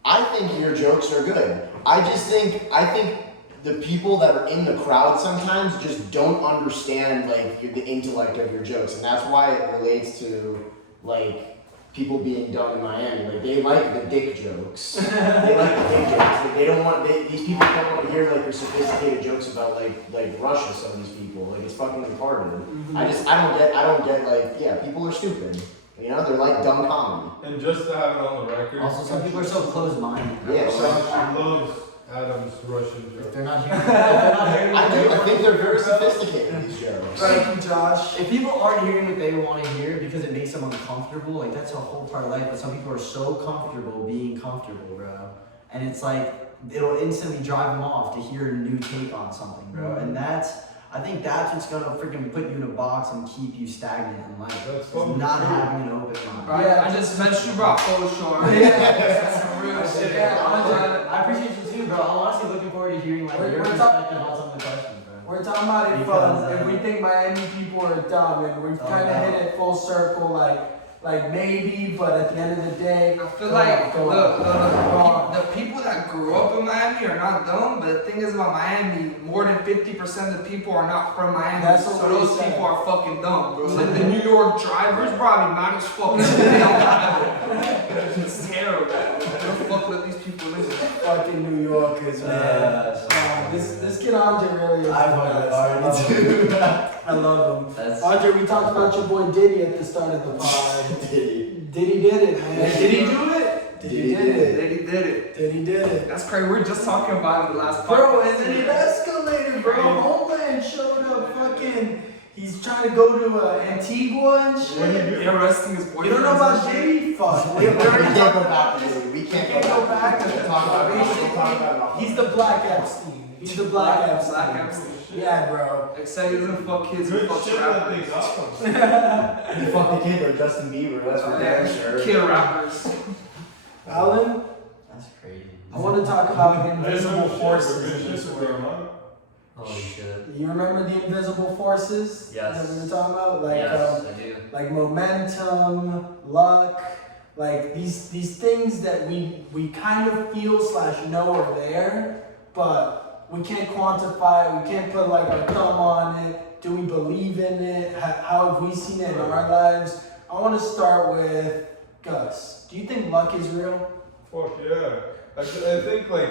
I think your jokes are good. I think the people that are in the crowd sometimes just don't understand like the intellect of your jokes, and that's why it relates to like people being dumb in Miami. Like they like the dick jokes. They like the dick jokes. They don't want these people don't want to hear like your sophisticated jokes about like Russia. Some of these people like it's fucking retarded. I don't get like people are stupid. You know, they're like dumb comedy. And just to have it on the record. Also, some people are so close-minded. Yeah, She loves Adam's Russian jokes. They're not hearing. I think they're very sophisticated, these jokes. Thank you, Josh. If people aren't hearing what they want to hear because it makes them uncomfortable, like that's a whole part of life. But some people are so comfortable being comfortable, bro. And it's like it'll instantly drive them off to hear a new take on something, bro. And I think that's what's gonna freaking put you in a box and keep you stagnant in life. That's Is not having an open mind. Right, I just mentioned you brought Photoshop. That's some real shit. I appreciate you too, bro. I'm honestly looking forward to hearing like your perspective on some of the questions, bro. We're talking about it Because, if we think Miami people are dumb, and we've kind of hit it full circle, like maybe, but at the end of the day, I feel like the people that grew up in Miami are not dumb, but the thing is about Miami, more than 50% of the people are not from Miami. That's so what those we said. people are fucking dumb, bro. Like the New York drivers probably not as fucking It's terrible. Don't fuck with these people listen. fucking New Yorkers, man. This kid Andre really is. I love him. I love him. That's- Andre, we talked about your boy Diddy at the start of the pod. Diddy did it, man. Did he do it? Diddy did it. Diddy did it. Diddy did it. That's crazy. We were just talking about it in the last podcast. Bro, and then it escalated, bro. Homeland showed up fucking. He's trying to go to Antigua and shit. Arresting his boyfriend. You don't know about Diddy? Fuck. We can't go back to Diddy. We can't go back. We'll talk about it. He's the Black Epstein. He's the Black Epstein. Black Epstein. shit. Yeah, bro. Except he doesn't fuck kids, he Good fucks shit that rappers. thing's awesome. You fucked the kid like Justin Bieber, that's for damn sure. Kill rappers. Alan, That's crazy. I want to talk about invisible forces in this world. Holy shit. You remember the invisible forces Yes. that we were talking about? Like, Yes, I do. like momentum, luck, like these things that we kind of feel / know are there, but we can't quantify it. We can't put like our thumb on it. Do we believe in it? How have we seen it in our lives? I want to start with Gus. Do you think luck is real? Fuck yeah. I think like,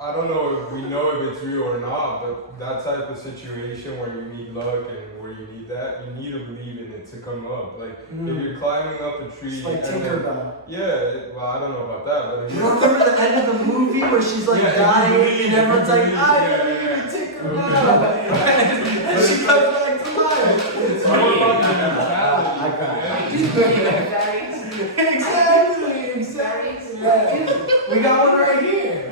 I don't know if we know if it's real or not, but that type of situation where you need luck and where you need that, you need to believe in it to come up. Like if you're climbing up a tree, It's like and then, Tinkerbell. yeah. Well, I don't know about that, but if You you're remember the end of the movie where she's like Yeah, dying you and everyone's like, believe, I yeah, believe yeah. in Tinkerbell. And she comes back to life. it's all about the mentality. I cried. man. Exactly. Yeah. We got one right here.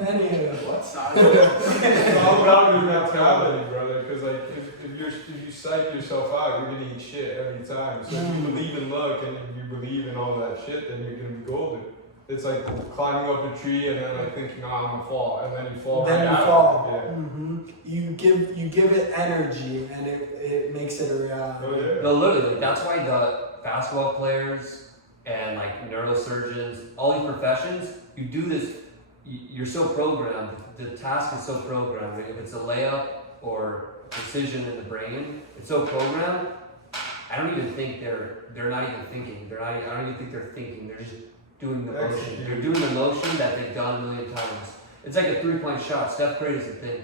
Anywho. It's all about your mentality, brother. Because like, if you psych yourself out, you're gonna eat shit every time. So if you believe in luck and if you believe in all that shit, then you're gonna be golden. It's like climbing up a tree and then like thinking, oh, I'm gonna fall, and then you fall. Then right you out. fall. Yeah. Mm-hmm. You give it energy and it makes it a reality. Oh yeah. No, literally, that's why the basketball players and like neurosurgeons, all these professions, you do this, you're so programmed, the task is so programmed. If it's a layup or precision in the brain, it's so programmed. I don't even think they're not even thinking. I don't even think they're thinking. They're just doing the motion. They're doing the motion that they've done a million times. It's like a 3-point shot. Steph Curry doesn't think.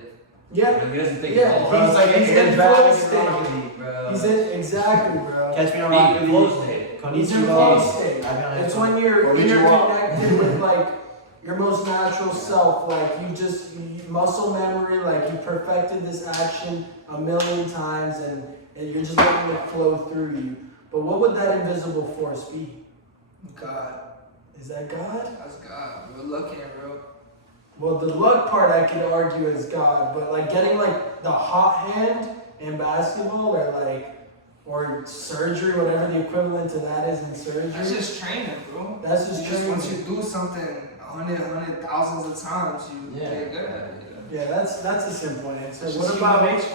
Yeah. He doesn't think Yeah, at all. he's like, he's in flow state. bro. He's in, exactly, bro. Catch me on Being rock in flow state. He's in flow Konnichiwa. state. I got it. It's when you're Konnichiwa. connected with like your most natural self. Like muscle memory, like you perfected this action a million times and you're just letting it flow through you. But what would that invisible force be? God. Is that God? That's God. We're looking, bro. Well, the luck part I could argue is God, but like getting like the hot hand in basketball or surgery, whatever the equivalent to that is in surgery. That's just training, bro. That's just training. Once you do something 100 thousands of times, you Yeah. get good at it. Yeah, that's a simple answer. It's What just about human nature.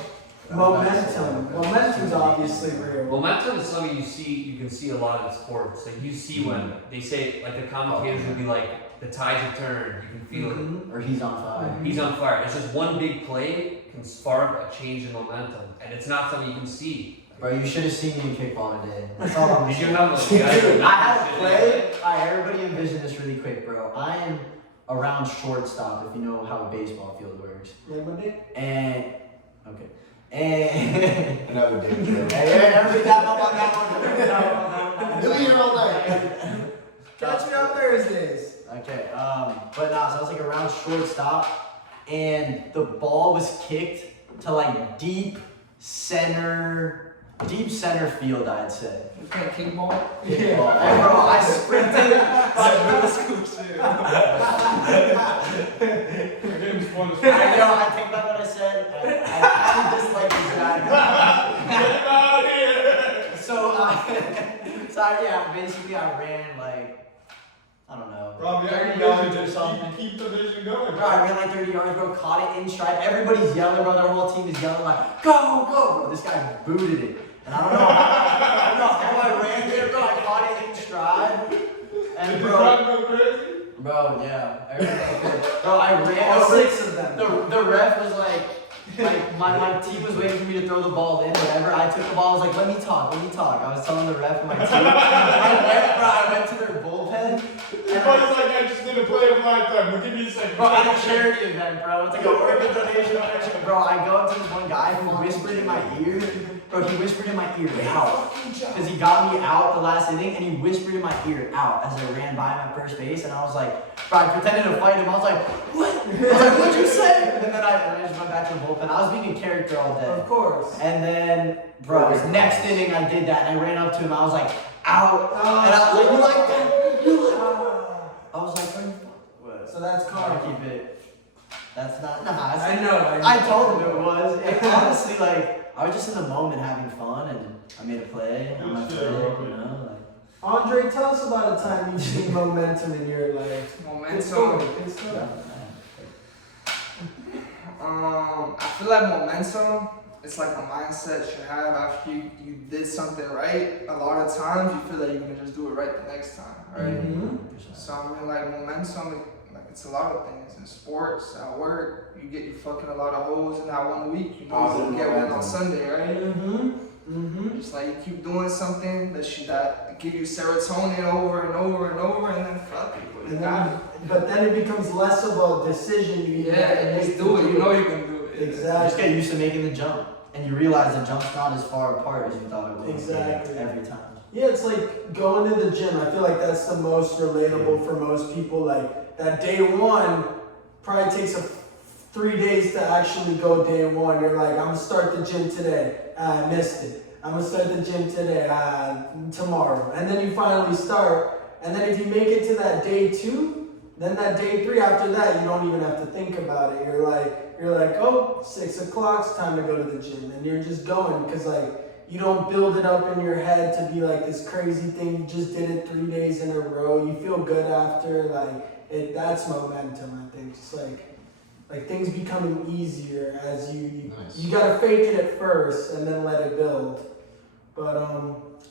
momentum? Momentum's obviously real. Momentum is something you can see a lot in sports. Like you see when they say, like the commentators will be like, the tides have turned. You can feel it. Or he's on fire. He's on fire. It's just one big play can spark a change in momentum, and it's not something you can see. Bro, you should have seen me in kickball today. That's all I'm Did you saying. have like, Dude, I had a play. Alright, everybody envision this really quick, bro. I am around shortstop, if you know how a baseball field works. Like my dick? And okay. And Another dick joke. hey, everybody got that one. You'll be here all night. Catch me on Thursdays. Okay, but nah, so I was like around shortstop, and the ball was kicked to like deep center field, I'd say. You can't kickball? Kickball. And bro, I sprinted. The game's fun as fuck. I take back what I said. I dislike this guy. Get him out of here! So yeah, basically I ran like, I don't know, Robbie, 30 yards or just something. keep the vision going. Bro, I ran like 30 yards, bro, caught it in stride. Everybody's yelling, bro, their whole team is yelling like, go, go, bro. This guy booted it. And I don't know how I ran there, bro. I caught it in stride. And Did the bro, crowd go crazy? bro, yeah. Bro, I ran. All 6 of them. The ref was like my team was waiting for me to throw the ball in, whatever. I took the ball, I was like, let me talk. I was telling the ref and my team. I went to their bullpen. Everybody's like, I just did a play of a lifetime, but give me a second. Bro, at a charity event, bro. It's like a organ donation. Bro, I go up to this one guy who whispered in my ear. Bro, he whispered in my ear, out. Because he got me out the last inning, and he whispered in my ear, out, as I ran by my first base. And I was like, bro, I pretended to fight him. I was like, what? I was like, what'd you say? And then I just went back to the bullpen. I was being a character all day. Of course. And then, bro, next inning I did that, and I ran up to him. I was like, out. And I was like, you like that? You like that? I was like, what? So that's Gotta karma. keep it. That's not. Nah, that's I know. I told him it was. It honestly, like, I was just in the moment having fun, and I made a play. I'm not playing, you know, like. Andre, tell us about a time you've seen momentum in your life. Momentum. Good story. I feel like momentum, it's like a mindset you have after you did something right. A lot of times you feel like you're gonna just do it right the next time, right? Mm-hmm. So I mean, like momentum, like it's a lot of things in sports, at work. You fucking a lot of hoes in that 1 week. You know, you get one on Sunday, right? Just like you keep doing something that give you serotonin over and over and over, and then fuck it, you got it. But then it becomes less of a decision you Just do it. You know you can do it. You just Exactly. get used to making the jump, and you realize the jump's not as far apart as you thought it was. Exactly. Every time. Yeah, it's like going to the gym. I feel like that's the most relatable for most people. Like that day one probably takes 3 days to actually go day one. You're like, I'm gonna start the gym today. I missed it. I'm gonna start the gym today, tomorrow. And then you finally start. And then if you make it to that day two, then that day three after that, you don't even have to think about it. You're like, oh, 6 o'clock, it's time to go to the gym. And you're just going because like, you don't build it up in your head to be like this crazy thing. You just did it 3 days in a row. You feel good after. Like that's momentum. I think just like things becoming easier as you gotta fake it at first and then let it build. But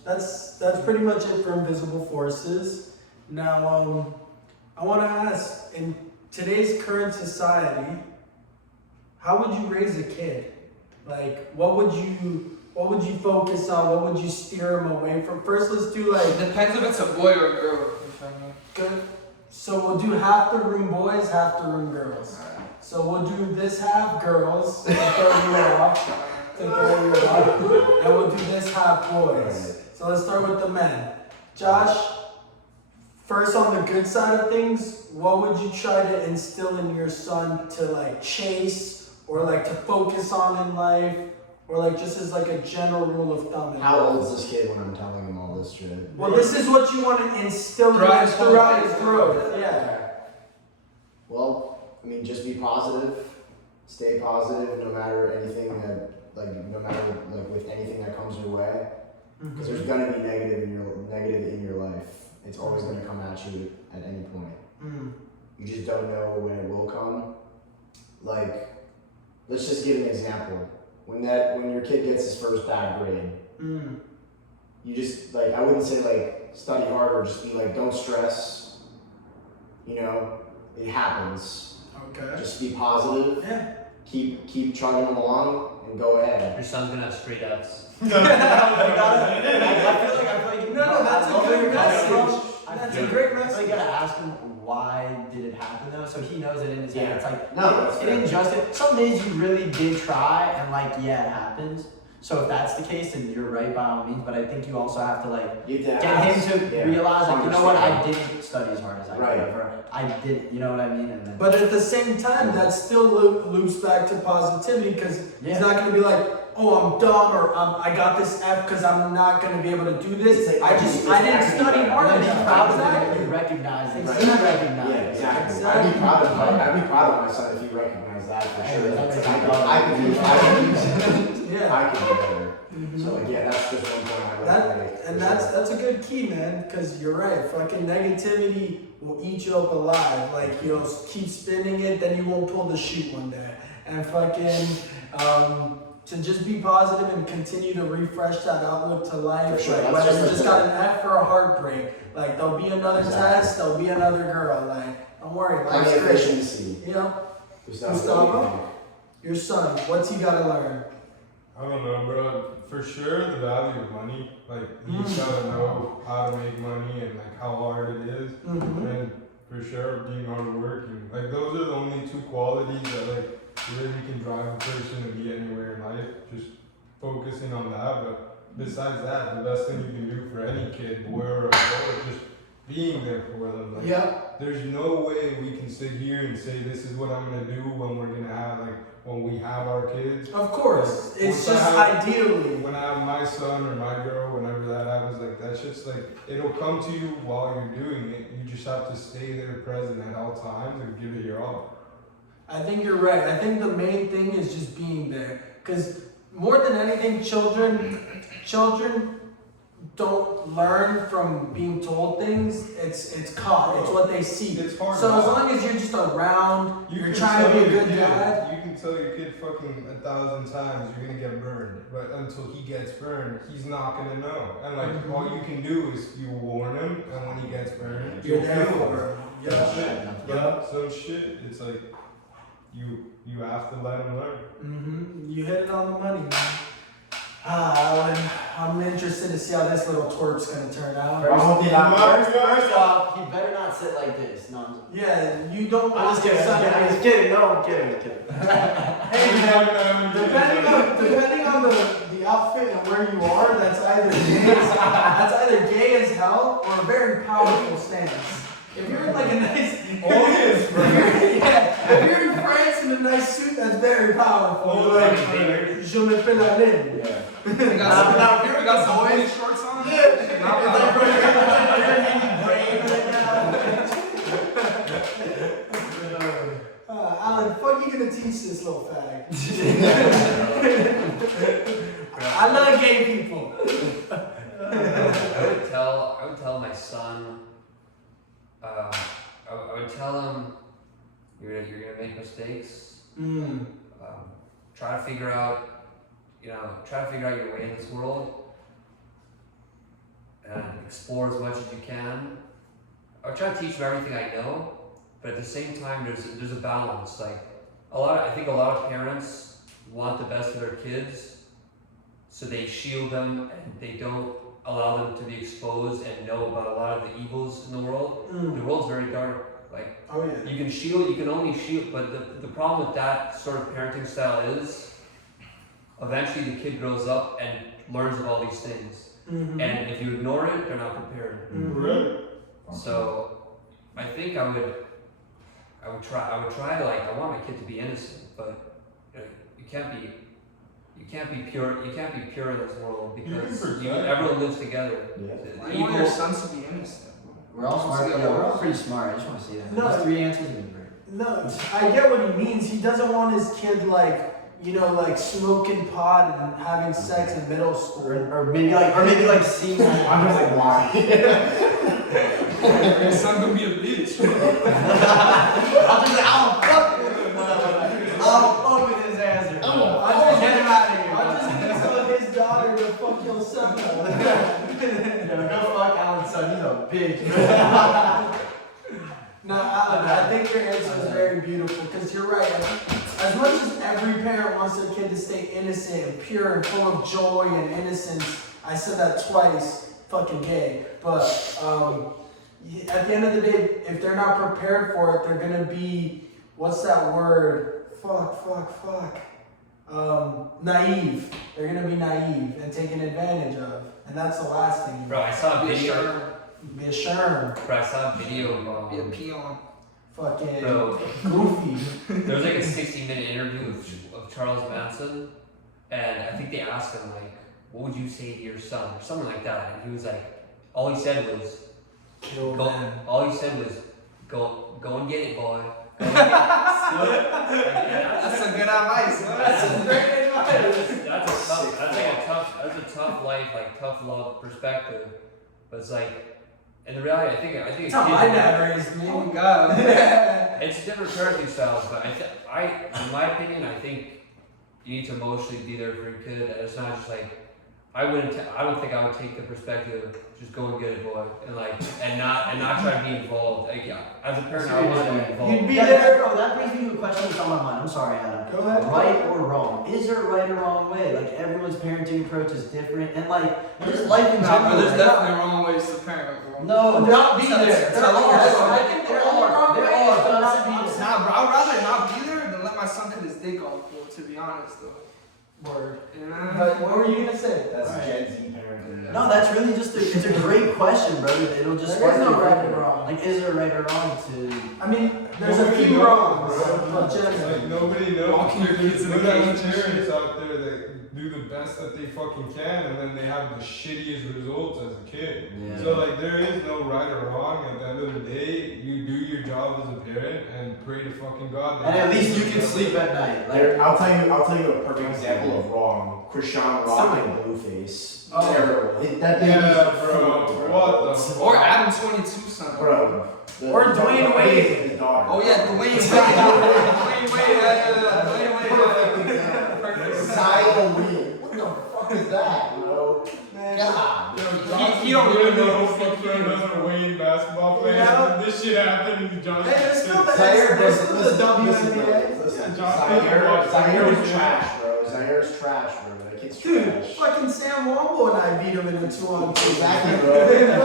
that's pretty much it for invisible forces. Now I want to ask, in today's current society, how would you raise a kid? Like what would you focus on? What would you steer them away from? First, let's do like. It depends if it's a boy or a girl. Good. So we'll do half the room boys, half the room girls. So we'll do this half girls to throw you off. And we'll do this half boys. So let's start with the men. Josh, first on the good side of things, what would you try to instill in your son to like chase or like to focus on in life? Or like just as like a general rule of thumb. How old is this kid when I'm telling him all this shit? Well, this is what you want to instill throughout his growth. Yeah. Well, I mean, just be positive, stay positive, no matter anything no matter with anything that comes your way. Because there's gonna be negative in your life. It's always gonna come at you at any point. You just don't know when it will come. Like, let's just give an example. When your kid gets his first bad grade, you just like, I wouldn't say like study harder, just be like, don't stress. You know, it happens. Okay. Just be positive. Yeah. Keep chugging along and go ahead. Your son's gonna have straight Fs. I feel like No, that's a good message. That's a great message. So you gotta ask him, why did it happen though? So he knows it in his head. It's like, it didn't just it. Some days you really did try and like, yeah, it happens. So if that's the case, then you're right by all means. But I think you also have to like get him to realize, like, you know what, I didn't study as hard as I could have, or I didn't, you know what I mean? And then, but at the same time, that still loops back to positivity because he's not going to be like, oh, I'm dumb or I got this F because I'm not going to be able to do this. I didn't study hard enough. Be proud of it. You recognize it. Right. You recognize Yeah, it. exactly. I'd be proud of my son if he recognized that for sure. I could do better. So like, yeah, that's just one point I would make. And that's a good key, man, because you're right. Fucking negativity will eat you up alive. Like, you'll keep spinning it, then you won't pull the chute one day. And fucking to just be positive and continue to refresh that outlook to life. Sure, like, whether you just got an F or a heartbreak, like there'll be another test, there'll be another girl. Like, don't worry, life's great. Efficiency. You know, Gustavo, your son, what's he got to learn? I don't know, bro. For sure, the value of money. Like, you gotta know how to make money and like how hard it is. And for sure, being hardworking. Like, those are the only two qualities that like really can drive a person to be anywhere in life. Just focusing on that. But besides that, the best thing you can do for any kid, boy or a girl, is just being there for them. Like, there's no way we can sit here and say this is what I'm gonna do when we're gonna have when we have our kids. Of course, it's just ideally. When I have my son or my girl, whenever that happens, like that's just like, it'll come to you while you're doing it. You just have to stay there present at all times and give it your all. I think you're right. I think the main thing is just being there. Because more than anything, children don't learn from being told things. It's caught. It's what they see. It's hard. So as long as you're just around, you're trying to be a good dad. You can tell your kid fucking 1,000 times you're gonna get burned, but until he gets burned, he's not gonna know. And like all you can do is you warn him, and when he gets burned, You're you'll there feel for it. him. Yeah. Some shit. It's like you have to let him learn. You hit it on the money, man. Alan, I'm interested to see how this little twerp's gonna turn out. First off, he better not sit like this. No, Yeah, you don't I'm want just kidding. I'm just kidding. No, I'm kidding. Hey, depending on the outfit and where you are, that's either gay as hell or a very powerful stance. If you're in like a nice, if you're in France in a nice suit, that's very powerful. Like, je me fais la ligne. You got some boy shorts on? Alan, fuck you gonna teach this little fag? I love gay people. I would tell my son. I would tell him you're gonna make mistakes. Try to figure out your way in this world and explore as much as you can. I would try to teach him everything I know, but at the same time, there's a balance. Like I think a lot of parents want the best for their kids, so they shield them and they don't allow them to be exposed and know about a lot of the evils in the world. The world's very dark. Like, you can only shield, but the problem with that sort of parenting style is eventually the kid grows up and learns of all these things. And if you ignore it, they're not prepared. So I think I would try to, like, I want my kid to be innocent, but you can't be pure in this world because everyone lives together. You want your sons to be innocent. We're all smart. Yeah, we're all pretty smart. I just want to see that. No. Those 3 answers have been great. No, I get what he means. He doesn't want his kid like smoking pot and having sex in middle school. Or maybe like seeing. I'm just like, why? Your son gonna be a bitch. I'll fuck with his answer. Get him out of here. I'm just gonna tell his daughter to fuck your son. Go fuck Alan's son. He's a bitch. No, Alan, I think your answer is very beautiful because you're right. As much as every parent wants their kid to stay innocent and pure and full of joy and innocence, I said that twice, fucking gay. But at the end of the day, if they're not prepared for it, they're gonna be, what's that word? Fuck. Naive. They're gonna be naive and taken advantage of, and that's the last thing. Bro, I saw a video. Be a sherm. Bro, I saw a video of Be a peon. Fucking Bro. goofy. There was like a 60-minute interview of Charles Manson, and I think they asked him like, "What would you say to your son?" or something like that, and he was like, all he said was, "Go and get it, boy." That's a good advice. That's a great advice. That's a tough life, like tough love perspective. But it's like, in the reality, I think That's how my dad raised me. Oh God. it's different parenting styles. But in my opinion, I think you need to emotionally be there for your kid. And it's not just like, I don't think I would take the perspective, just go and get it, boy, and not try to be involved. Like, as a parent, I want to be involved. You'd be there. Bro, that brings me to a question that's on my mind. I'm sorry, Adam. Go ahead. Right or wrong? Is there a right or wrong way? Like, everyone's parenting approach is different, and like, just life in general. There's definitely wrong ways to parent, bro. No, not be there. There are. I think there are. There are, but not be there. Nah, bro, I'd rather not be there than let my son cut his dick off, bro, to be honest, though. Word. Yeah. But what were you gonna say? That's Right. Gen Z parenting. No, that's really just it's a great question, bro. It'll just There is no spark right thinking. or wrong. Like, is there right or wrong to? I mean, there's a Nobody few knows, wrongs, bro. but generally. Like nobody knows. Walking your kids in the There's cage. parents out there that do the best that they fucking can, and then they have the shittiest results as a kid. Yeah. So like, there is no right or wrong. At the end of the day, you do your job as a okay? And pray to fucking God. And at least you can sleep at night. Like, I'll tell you a perfect example of wrong. Krishan Rock and Blueface. Oh. Terrible. That baby's bro. What the fuck? Or Adam 22 son. Bro. Or Dwayne Wade. His daughter. Oh yeah, Dwayne Wade. Dwayne Wade. Dwayne Wade. Perfect. Zion Wheel. What the fuck is that, bro? God. He don't even know who fucked another Wayne basketball player. Yeah. This shit happened in Johnson. Hey, there's still Zaire the WNBA. Zaire is trash, bro. Zaire's trash, bro. That kid's Dude, trash. fucking Sam Wombo and I beat him in a 2-on-2. Exactly, bro.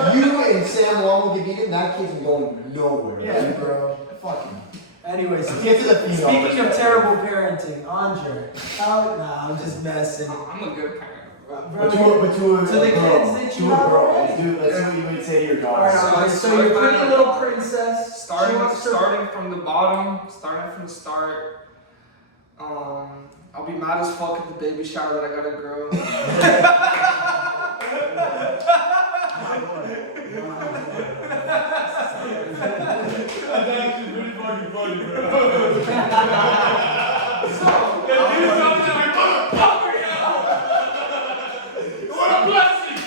If you and Sam Wong get beaten, that kid's going nowhere. Yeah, bro. Fuck him. Anyways, Get to the female speaking of perspective. terrible parenting, Andre. Nah, I'm just messing. I'm a good parent, bro. But to a the girl, kids that you have girl. already. Dude, let's see what you would say to your daughter. Alright, so you're pretty little princess. Starting from the bottom, starting from the start. I'll be mad as fuck at the baby shower that I got a girl. That's actually pretty fucking funny, bro. That dude comes in like, motherfucker, yo! What a blessing!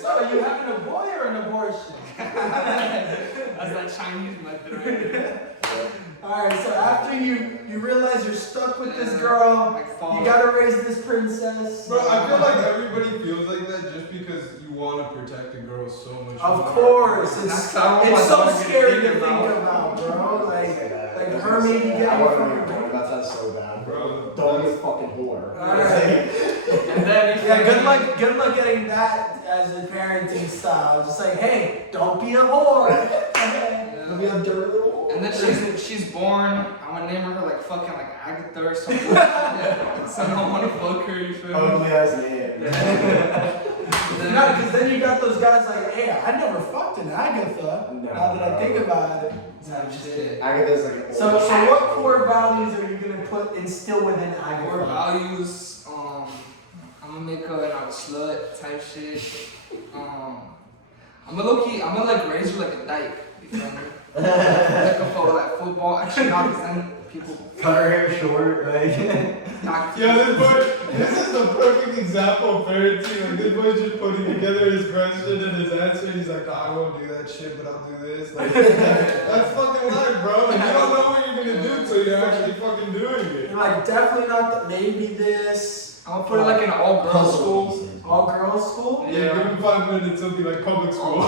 So, are you having a boy or an abortion? That's that Chinese method right there. Alright, so after you realize you're stuck with this girl, you gotta raise this princess. Bro, I feel like everybody feels like that just because you want to protect a girl so much. Of more. course, it's That's how my so daughter scary to think think about. about, bro. Like her maybe I getting want to from know your daughter. That sounds so bad, Bro, Don't be a fucking whore. Alright. And then Yeah, good luck getting that as a parenting style. Just like, hey, don't be a whore. Don't be a dirty little whore. And then she's born. I'm gonna name her like fucking like Agatha or something. So I don't want to fuck her. You feel me? Ugly ass name. No, because then you got those guys like, hey, I never fucked an Agatha. No. Now that I think about it. Type shit. Agatha's like an So old what core values are you gonna instill within Core Agatha? values. I'm gonna make her like a slut type shit. I'm gonna like raise her like a dyke. You feel me? Like a photo like football. Actually, not because then people. Cut her hair short, like. yeah, this is the perfect example of parenting. Like, this boy's just putting together his question and his answer. And he's like, I won't do that shit, but I'll do this. Like, that's fucking life, bro. Like, you don't know what you're gonna do until you're actually fucking doing it. You're like, definitely not maybe this. I'm gonna put her like in an all-girls school. All girls school? Yeah, give him 5 minutes, it'll be like public school.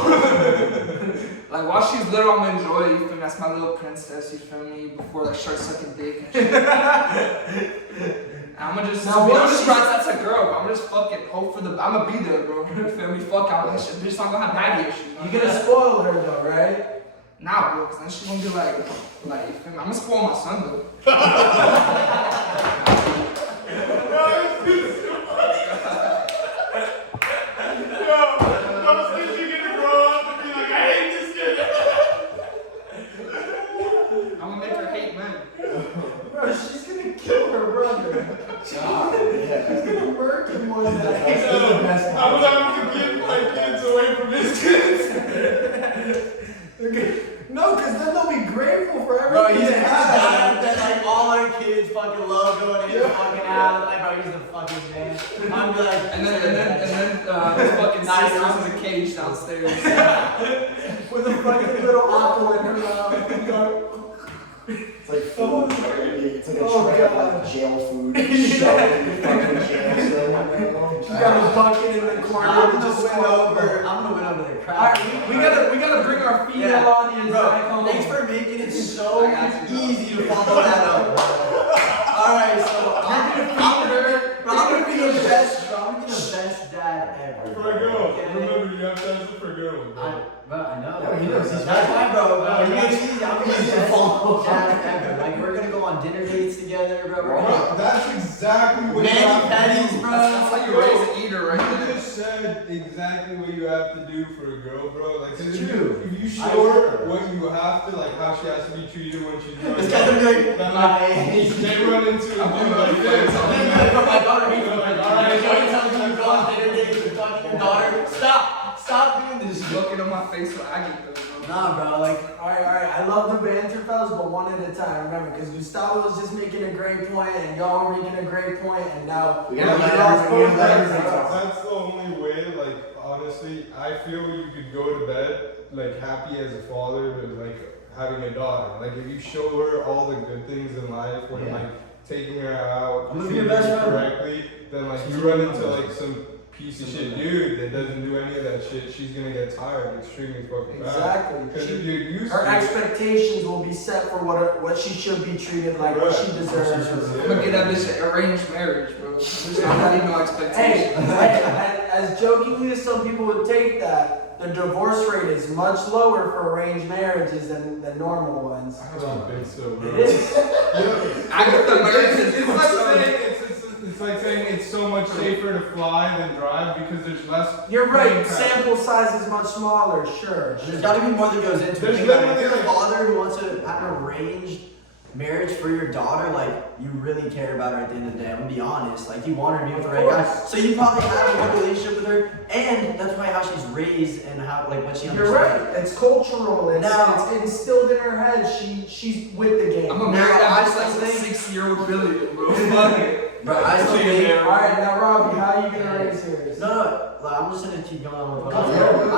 Like while she's little, I'm gonna enjoy it. You feel me? That's my little princess. You feel me? Before like start sucking dick and shit. I'm gonna just, Now, I'm what just if realize that's a girl, bro. I'm just fucking hope for the. I'm gonna be there, bro. You feel me? Fuck out. That shit. Bitch, not gonna have daddy issues. You're gonna spoil her though, right? Nah, bro, cause then she gonna be like, you feel me? I'm gonna spoil my son though. I'm gonna make her hate men. Bro, she's gonna kill her brother. She's gonna murk him one day. I'm gonna have to give my kids away from his kids. No, because then they'll be grateful for Bro, everything. he's they a have. dad that like all our kids fucking love going in fucking out. Like, bro, he's the fucking man. I'm be like, And then this fucking sister's in a cage downstairs. With a fucking little apple in her mouth. It's like food. It's like a Oh, tray of God. like jail food. Shoved in the fucking jail cell. She's got a bucket in the corner I'm and gonna just win went over. I'm gonna win over the crowd. Alright, we gotta bring our female Yeah. audience back Bro, home. thanks for making it so I got you, bro. easy to follow that up. Alright, so I'm gonna be the best. Bro, I'm gonna be the best dad ever. For a girl. Okay? Remember, you have to answer for girls. Bro, I know. Yeah, he knows. He's That's why, bro. He makes it easy. I'm gonna be Easy the to follow. best dad ever. Like, we're gonna go on dinner dates together, bro. We're gonna Bro, that's exactly what you Manny have to Petties, do. bro. That's how you raise an eater right You there. just said exactly what you have to do for a girl, bro. Like, It's if true. if you I show her heard. what you have to, like how she has to be treated when she's growing This guy's gonna be like, then, my they run into a dude like this. I'm gonna put my daughter in. Like, alright, Joey tells you to go on dinner dates with fucking your daughter. Stop doing this. Just looking on my face with Agatha, bro. Nah, bro, like, All right. I love the banter, fellas, but one at a time. Remember, because Gustavo was just making a great point, and y'all were making a great point, and now we gotta let everything talk. That's the only way, like, honestly, I feel you could go to bed, like, happy as a father with, like, having a daughter. Like, if you show her all the good things in life, when, like, taking her out, I'm gonna be treating your best her friend. correctly, then, like, you run into, like, some piece of shit dude that doesn't do any of that shit, she's gonna get tired extremely fucking fast. Exactly. Because if you're used Her to it, expectations will be set for what she should be treated like, what she deserves. I'm gonna get that bitch an arranged marriage, bro. There's not really no Hey, expectations. as jokingly as some people would take that, the divorce rate is much lower for arranged marriages than normal ones. I don't think so, bro. It is. Agatha marriage is It's like saying it's so much safer to fly than drive because there's less. You're right. plane traffic. Sample size is much smaller. Sure. There's got to be more that goes into it. There's Think about it. If literally, you're a like- father who wants to have an arranged marriage for your daughter, like, you really care about her at the end of the day. I'm gonna be honest. Like, you want her to be with the right guy. So you probably have a good relationship with her, and that's probably how she's raised and how, like, what she You're right. understands. It's cultural. Now- It's instilled in her head. She's with the game. I'm gonna marry that bitch like a 6-year-old Billy, bro. Fuck it. But I still think. All right, now Robbie, how are you gonna raise yours? No, like, I'm just gonna keep going on with what I'm Yeah. saying.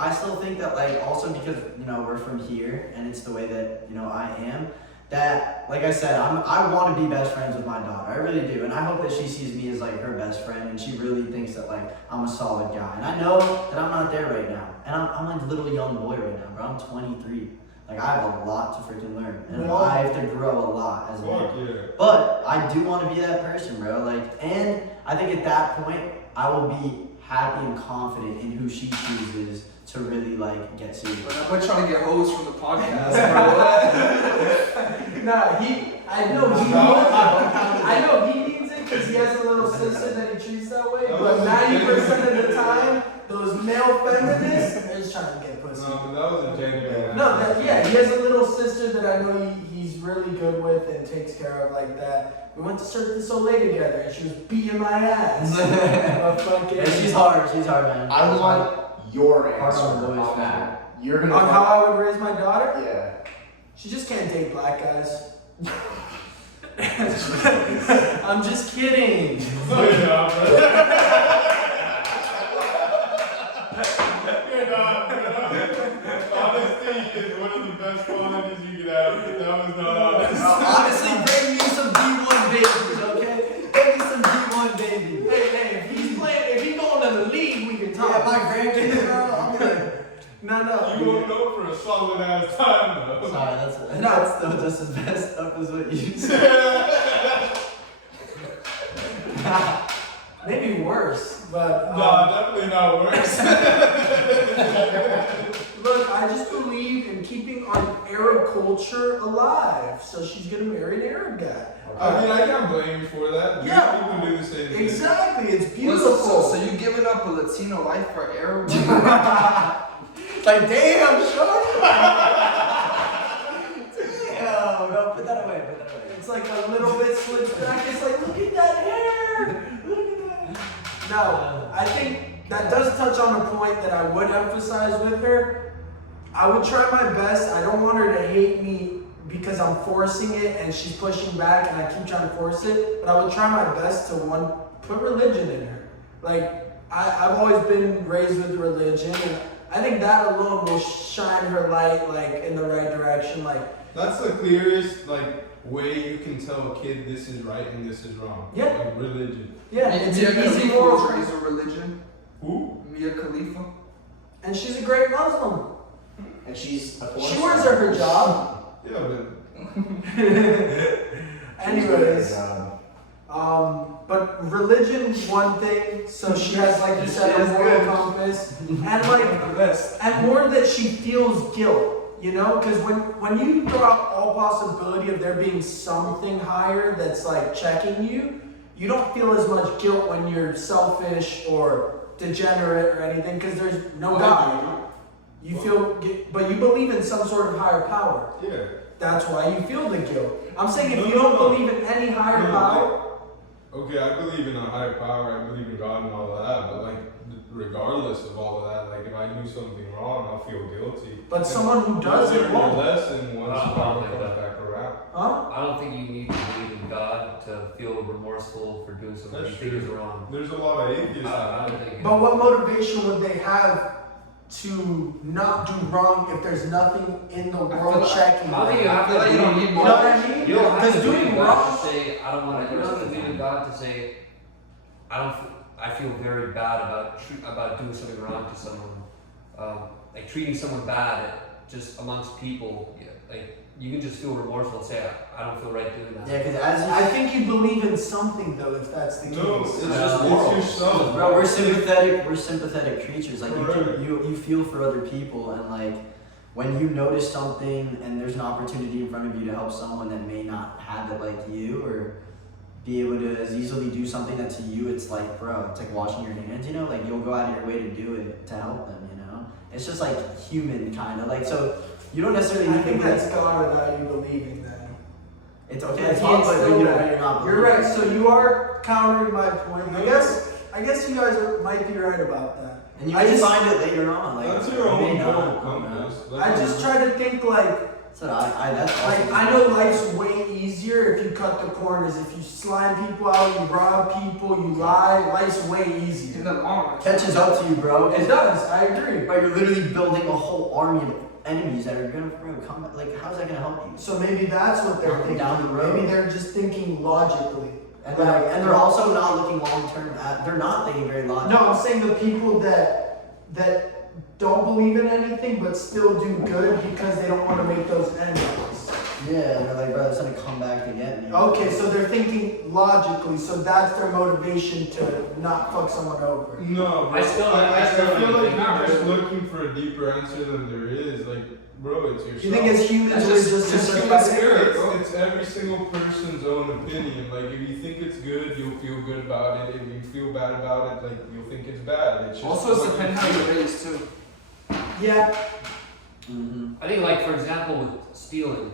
I still think that, like, also because, you know, we're from here and it's the way that, you know, I am, that, like I said, I want to be best friends with my daughter. I really do. And I hope that she sees me as, like, her best friend and she really thinks that, like, I'm a solid guy. And I know that I'm not there right now. And I'm like a little young boy right now, bro. I'm 23. Like, I have a lot to freaking learn. And Yeah. I have to grow a lot as a man. Fuck yeah. But I do want to be that person, bro. Like, and I think at that point, I will be happy and confident in who she chooses to really, like, get serious. But I'm trying to get hoes from the podcast, bro. Nah, I know he means it because he has a little sister that he treats that way. But 90% of the time, those male feminists are just trying to get pussy. No, but that was a genuine. No, he has a little sister that I know he's really good with and takes care of like that. We went to Cirque du Soleil together and she was beating my ass. Yeah, she's hard, man. I want your Hard answer on the boys, on that. You're gonna. On how I would raise my daughter? Yeah. She just can't date black guys. I'm just kidding. Honesty is one of the best qualities you can have. That was not honest. Honestly, bring me some D1 babies, okay? Bring me some D1 babies. Hey, if he's going to the league, we can talk. Yeah, my grandkids, bro. I'm like, No. You won't know for a solid ass time though. sorry, that's still just as messed up as what you said. Maybe worse, but No, definitely not worse. look, I just believe in keeping our Arab culture alive. So she's gonna marry an Arab guy. I mean, I can't blame you for that. Yeah. People do the same thing. Exactly, it's Well, beautiful. so you giving up a Latino life for Arab? Like, damn, shorty. Damn, bro, put that away. It's like a little bit slips back. It's like, look at that hair. Look at that. No, I think that does touch on a point that I would emphasize with her. I would try my best. I don't want her to hate me because I'm forcing it and she's pushing back and I keep trying to force it. But I would try my best to put religion in her. Like, I've always been raised with religion, and I think that alone will shine her light like in the right direction. Like, That's the clearest way you can tell a kid this is right and this is wrong. Yeah. Like religion. yeah, it's Mia an easy Khalifa moral. was raised with religion. Who? Mia Khalifa. And she's a great Muslim. And she's a She wears her hijab. Yeah, but Anyways, but religion, one thing. So she has, like you said, a moral compass, and and more that she feels guilt. You know, because when you throw out all possibility of there being something higher that's like checking you, you don't feel as much guilt when you're selfish or degenerate or anything because there's no God. You feel, but you believe in some sort of higher power. yeah. That's why you feel the guilt. I'm saying if you don't believe in any higher power, Okay, I believe in a higher power. I believe in God and all of that. But regardless of all of that. Like if I do something wrong, I'll feel guilty. But someone who does it learn won't. your lesson once I don't karma think comes that. back around. Huh? I don't think you need to believe in God to feel remorseful for doing something you That's think is true. wrong. There's a lot of atheists I out don't there. think. But what motivation would they have to not do wrong if there's nothing in the world like- checking? I think you have feel to. like you don't need You know what I mean? You don't have Because to believe doing in God wrong. to say I don't want to. You don't have to believe in God to say I don't. I feel very bad about doing something wrong to someone. Like treating someone bad just amongst people. Yeah, like you can just feel remorseful and say I don't feel right doing that. Yeah, because as I think you believe in something though, if that's the case. No, it's No, just morals. it's yourself. Bro, we're sympathetic. We're sympathetic creatures. Like Correct. you feel for other people, and like when you notice something and there's an opportunity in front of you to help someone that may not have it like you, or be able to as easily do something that to you it's like, bro, it's like washing your hands. You know, like you'll go out of your way to do it to help them. You know, it's just like human kind of like so. You don't necessarily I need think to that's God without you believing that. It's okay. Like, It's he hard, but instilled you're that. not. You're right. So you are countering my point. I guess you guys might be right about that. And you I may just- find it later on. Like That's your you may own not, moral I don't know. compass. I just try to think like So that's like also- I know life's way easier if you cut the corners. If you slime people out, you rob people, you lie. Life's way In easier. the long run. catches up to you, bro. It does. I agree. But you're literally building a whole army of enemies that are gonna come. Like, how's that gonna help you? So maybe that's what they're thinking. Down the road. Maybe they're just thinking logically. And they're also not looking long term. They're not thinking very logically. No, I'm saying the people that don't believe in anything but still do good because they don't want to make those enemies. Yeah, they're like, bro, it's gonna come back to get me. Okay, so they're thinking logically, so that's their motivation to not fuck someone over. No, bro. I still feel don't like think you're just that. looking for a deeper answer than there is. Like, bro, it's yourself. You think as humans That's we're just- just just sympathetic? spirit, bro. It's every single person's own opinion. Like, if you think it's good, you'll feel good about it. If you feel bad about it, like, you'll think it's bad. It's just Also, it's what depends you how feel. you're raised too. Yeah. Mm-hmm. I think, like, for example, with stealing,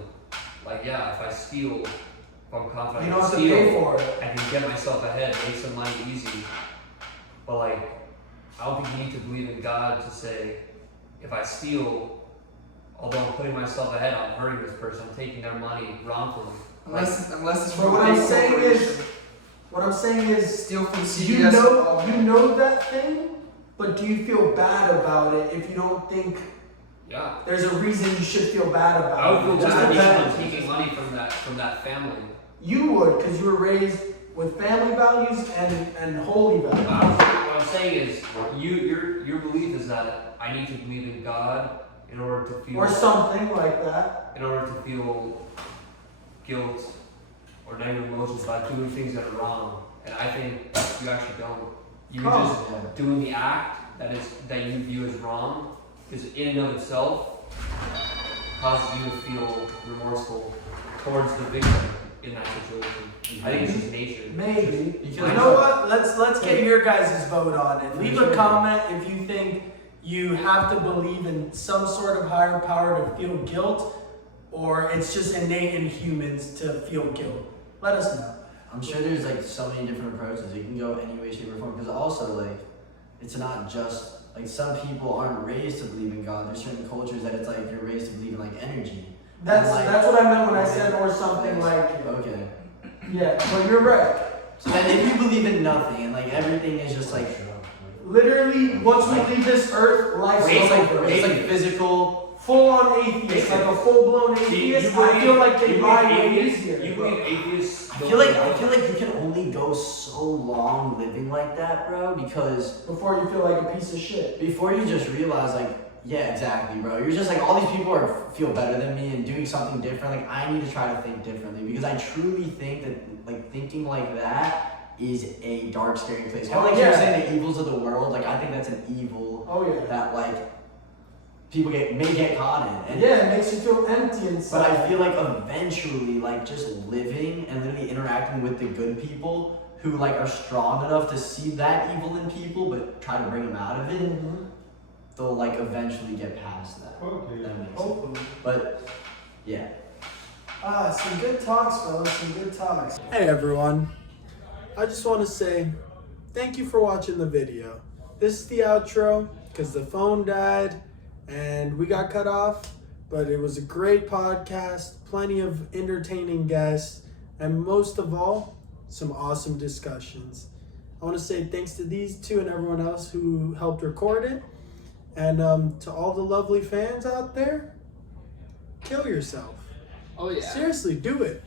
like, yeah, if I steal, if I'm confident You I don't can have to pay steal, for it. I can get myself ahead, make some money easy. But, like, I don't think you need to believe in God to say, if I steal, although I'm putting myself ahead, I'm hurting this person, I'm taking their money wrongfully. Unless it's But from what a I'm big saying corporation. is, what I'm saying is, Steal from you CVS. know that thing, but do you feel bad about it if you don't think Yeah. there's a reason you should feel bad about I would feel it? Just bad because depends. I'm taking money from that family. You would, because you were raised with family values and holy values. What I'm saying is, your belief is that I need to believe in God in order to feel, Or something like that. in order to feel guilt or negative emotions about doing things that are wrong. And I think you actually don't. You Oh. just doing the act that you view as wrong is in and of itself causes you to feel remorseful towards the victim in that situation. I think it's just nature. Maybe. You You know what? Let's get your guys' vote on it. Leave a comment if you think you have to believe in some sort of higher power to feel guilt, or it's just innate in humans to feel guilt. Let us know. I'm sure there's like so many different approaches. You can go any way, shape, or form. Because also like, it's not just like some people aren't raised to believe in God. There's certain cultures that it's like you're raised to believe in like energy. That's And, like, that's what I meant when I said or something like Okay. yeah. But you're right. So then if you believe in nothing and like everything is just like Literally, once we leave this earth, life's it's over. like physical. Full-on atheist, like a full-blown atheist. I feel like they ride way easier. You believe atheists? I feel like you can only go so long living like that, bro, because Before you feel like a piece of shit. before you just realize like, yeah, exactly, bro. You're just like, all these people feel better than me and doing something different. Like, I need to try to think differently because I truly think that like thinking like that is a dark, scary place. Kind of like you were saying, the evils of the world. Like, I think that's an evil Oh yeah. that like people may get caught in. And Yeah, it makes you feel empty inside. but I feel like eventually, like just living and literally interacting with the good people who like are strong enough to see that evil in people, but try to bring them out of it, they'll like eventually get past that. Okay. That makes sense. Hopefully. But yeah. Some good talks, fellas. Some good talks. Hey everyone. I just want to say thank you for watching the video. this is the outro because the phone died and we got cut off. But it was a great podcast, plenty of entertaining guests, and most of all, some awesome discussions. I want to say thanks to these two and everyone else who helped record it. And to all the lovely fans out there, kill yourself. Oh yeah. Seriously, do it.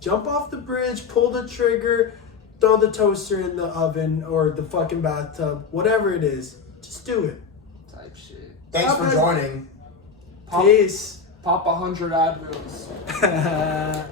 Jump off the bridge, pull the trigger, throw the toaster in the oven or the fucking bathtub, whatever it is. Just do it. Type shit. Thanks for joining. Peace. Pop 100 Advils.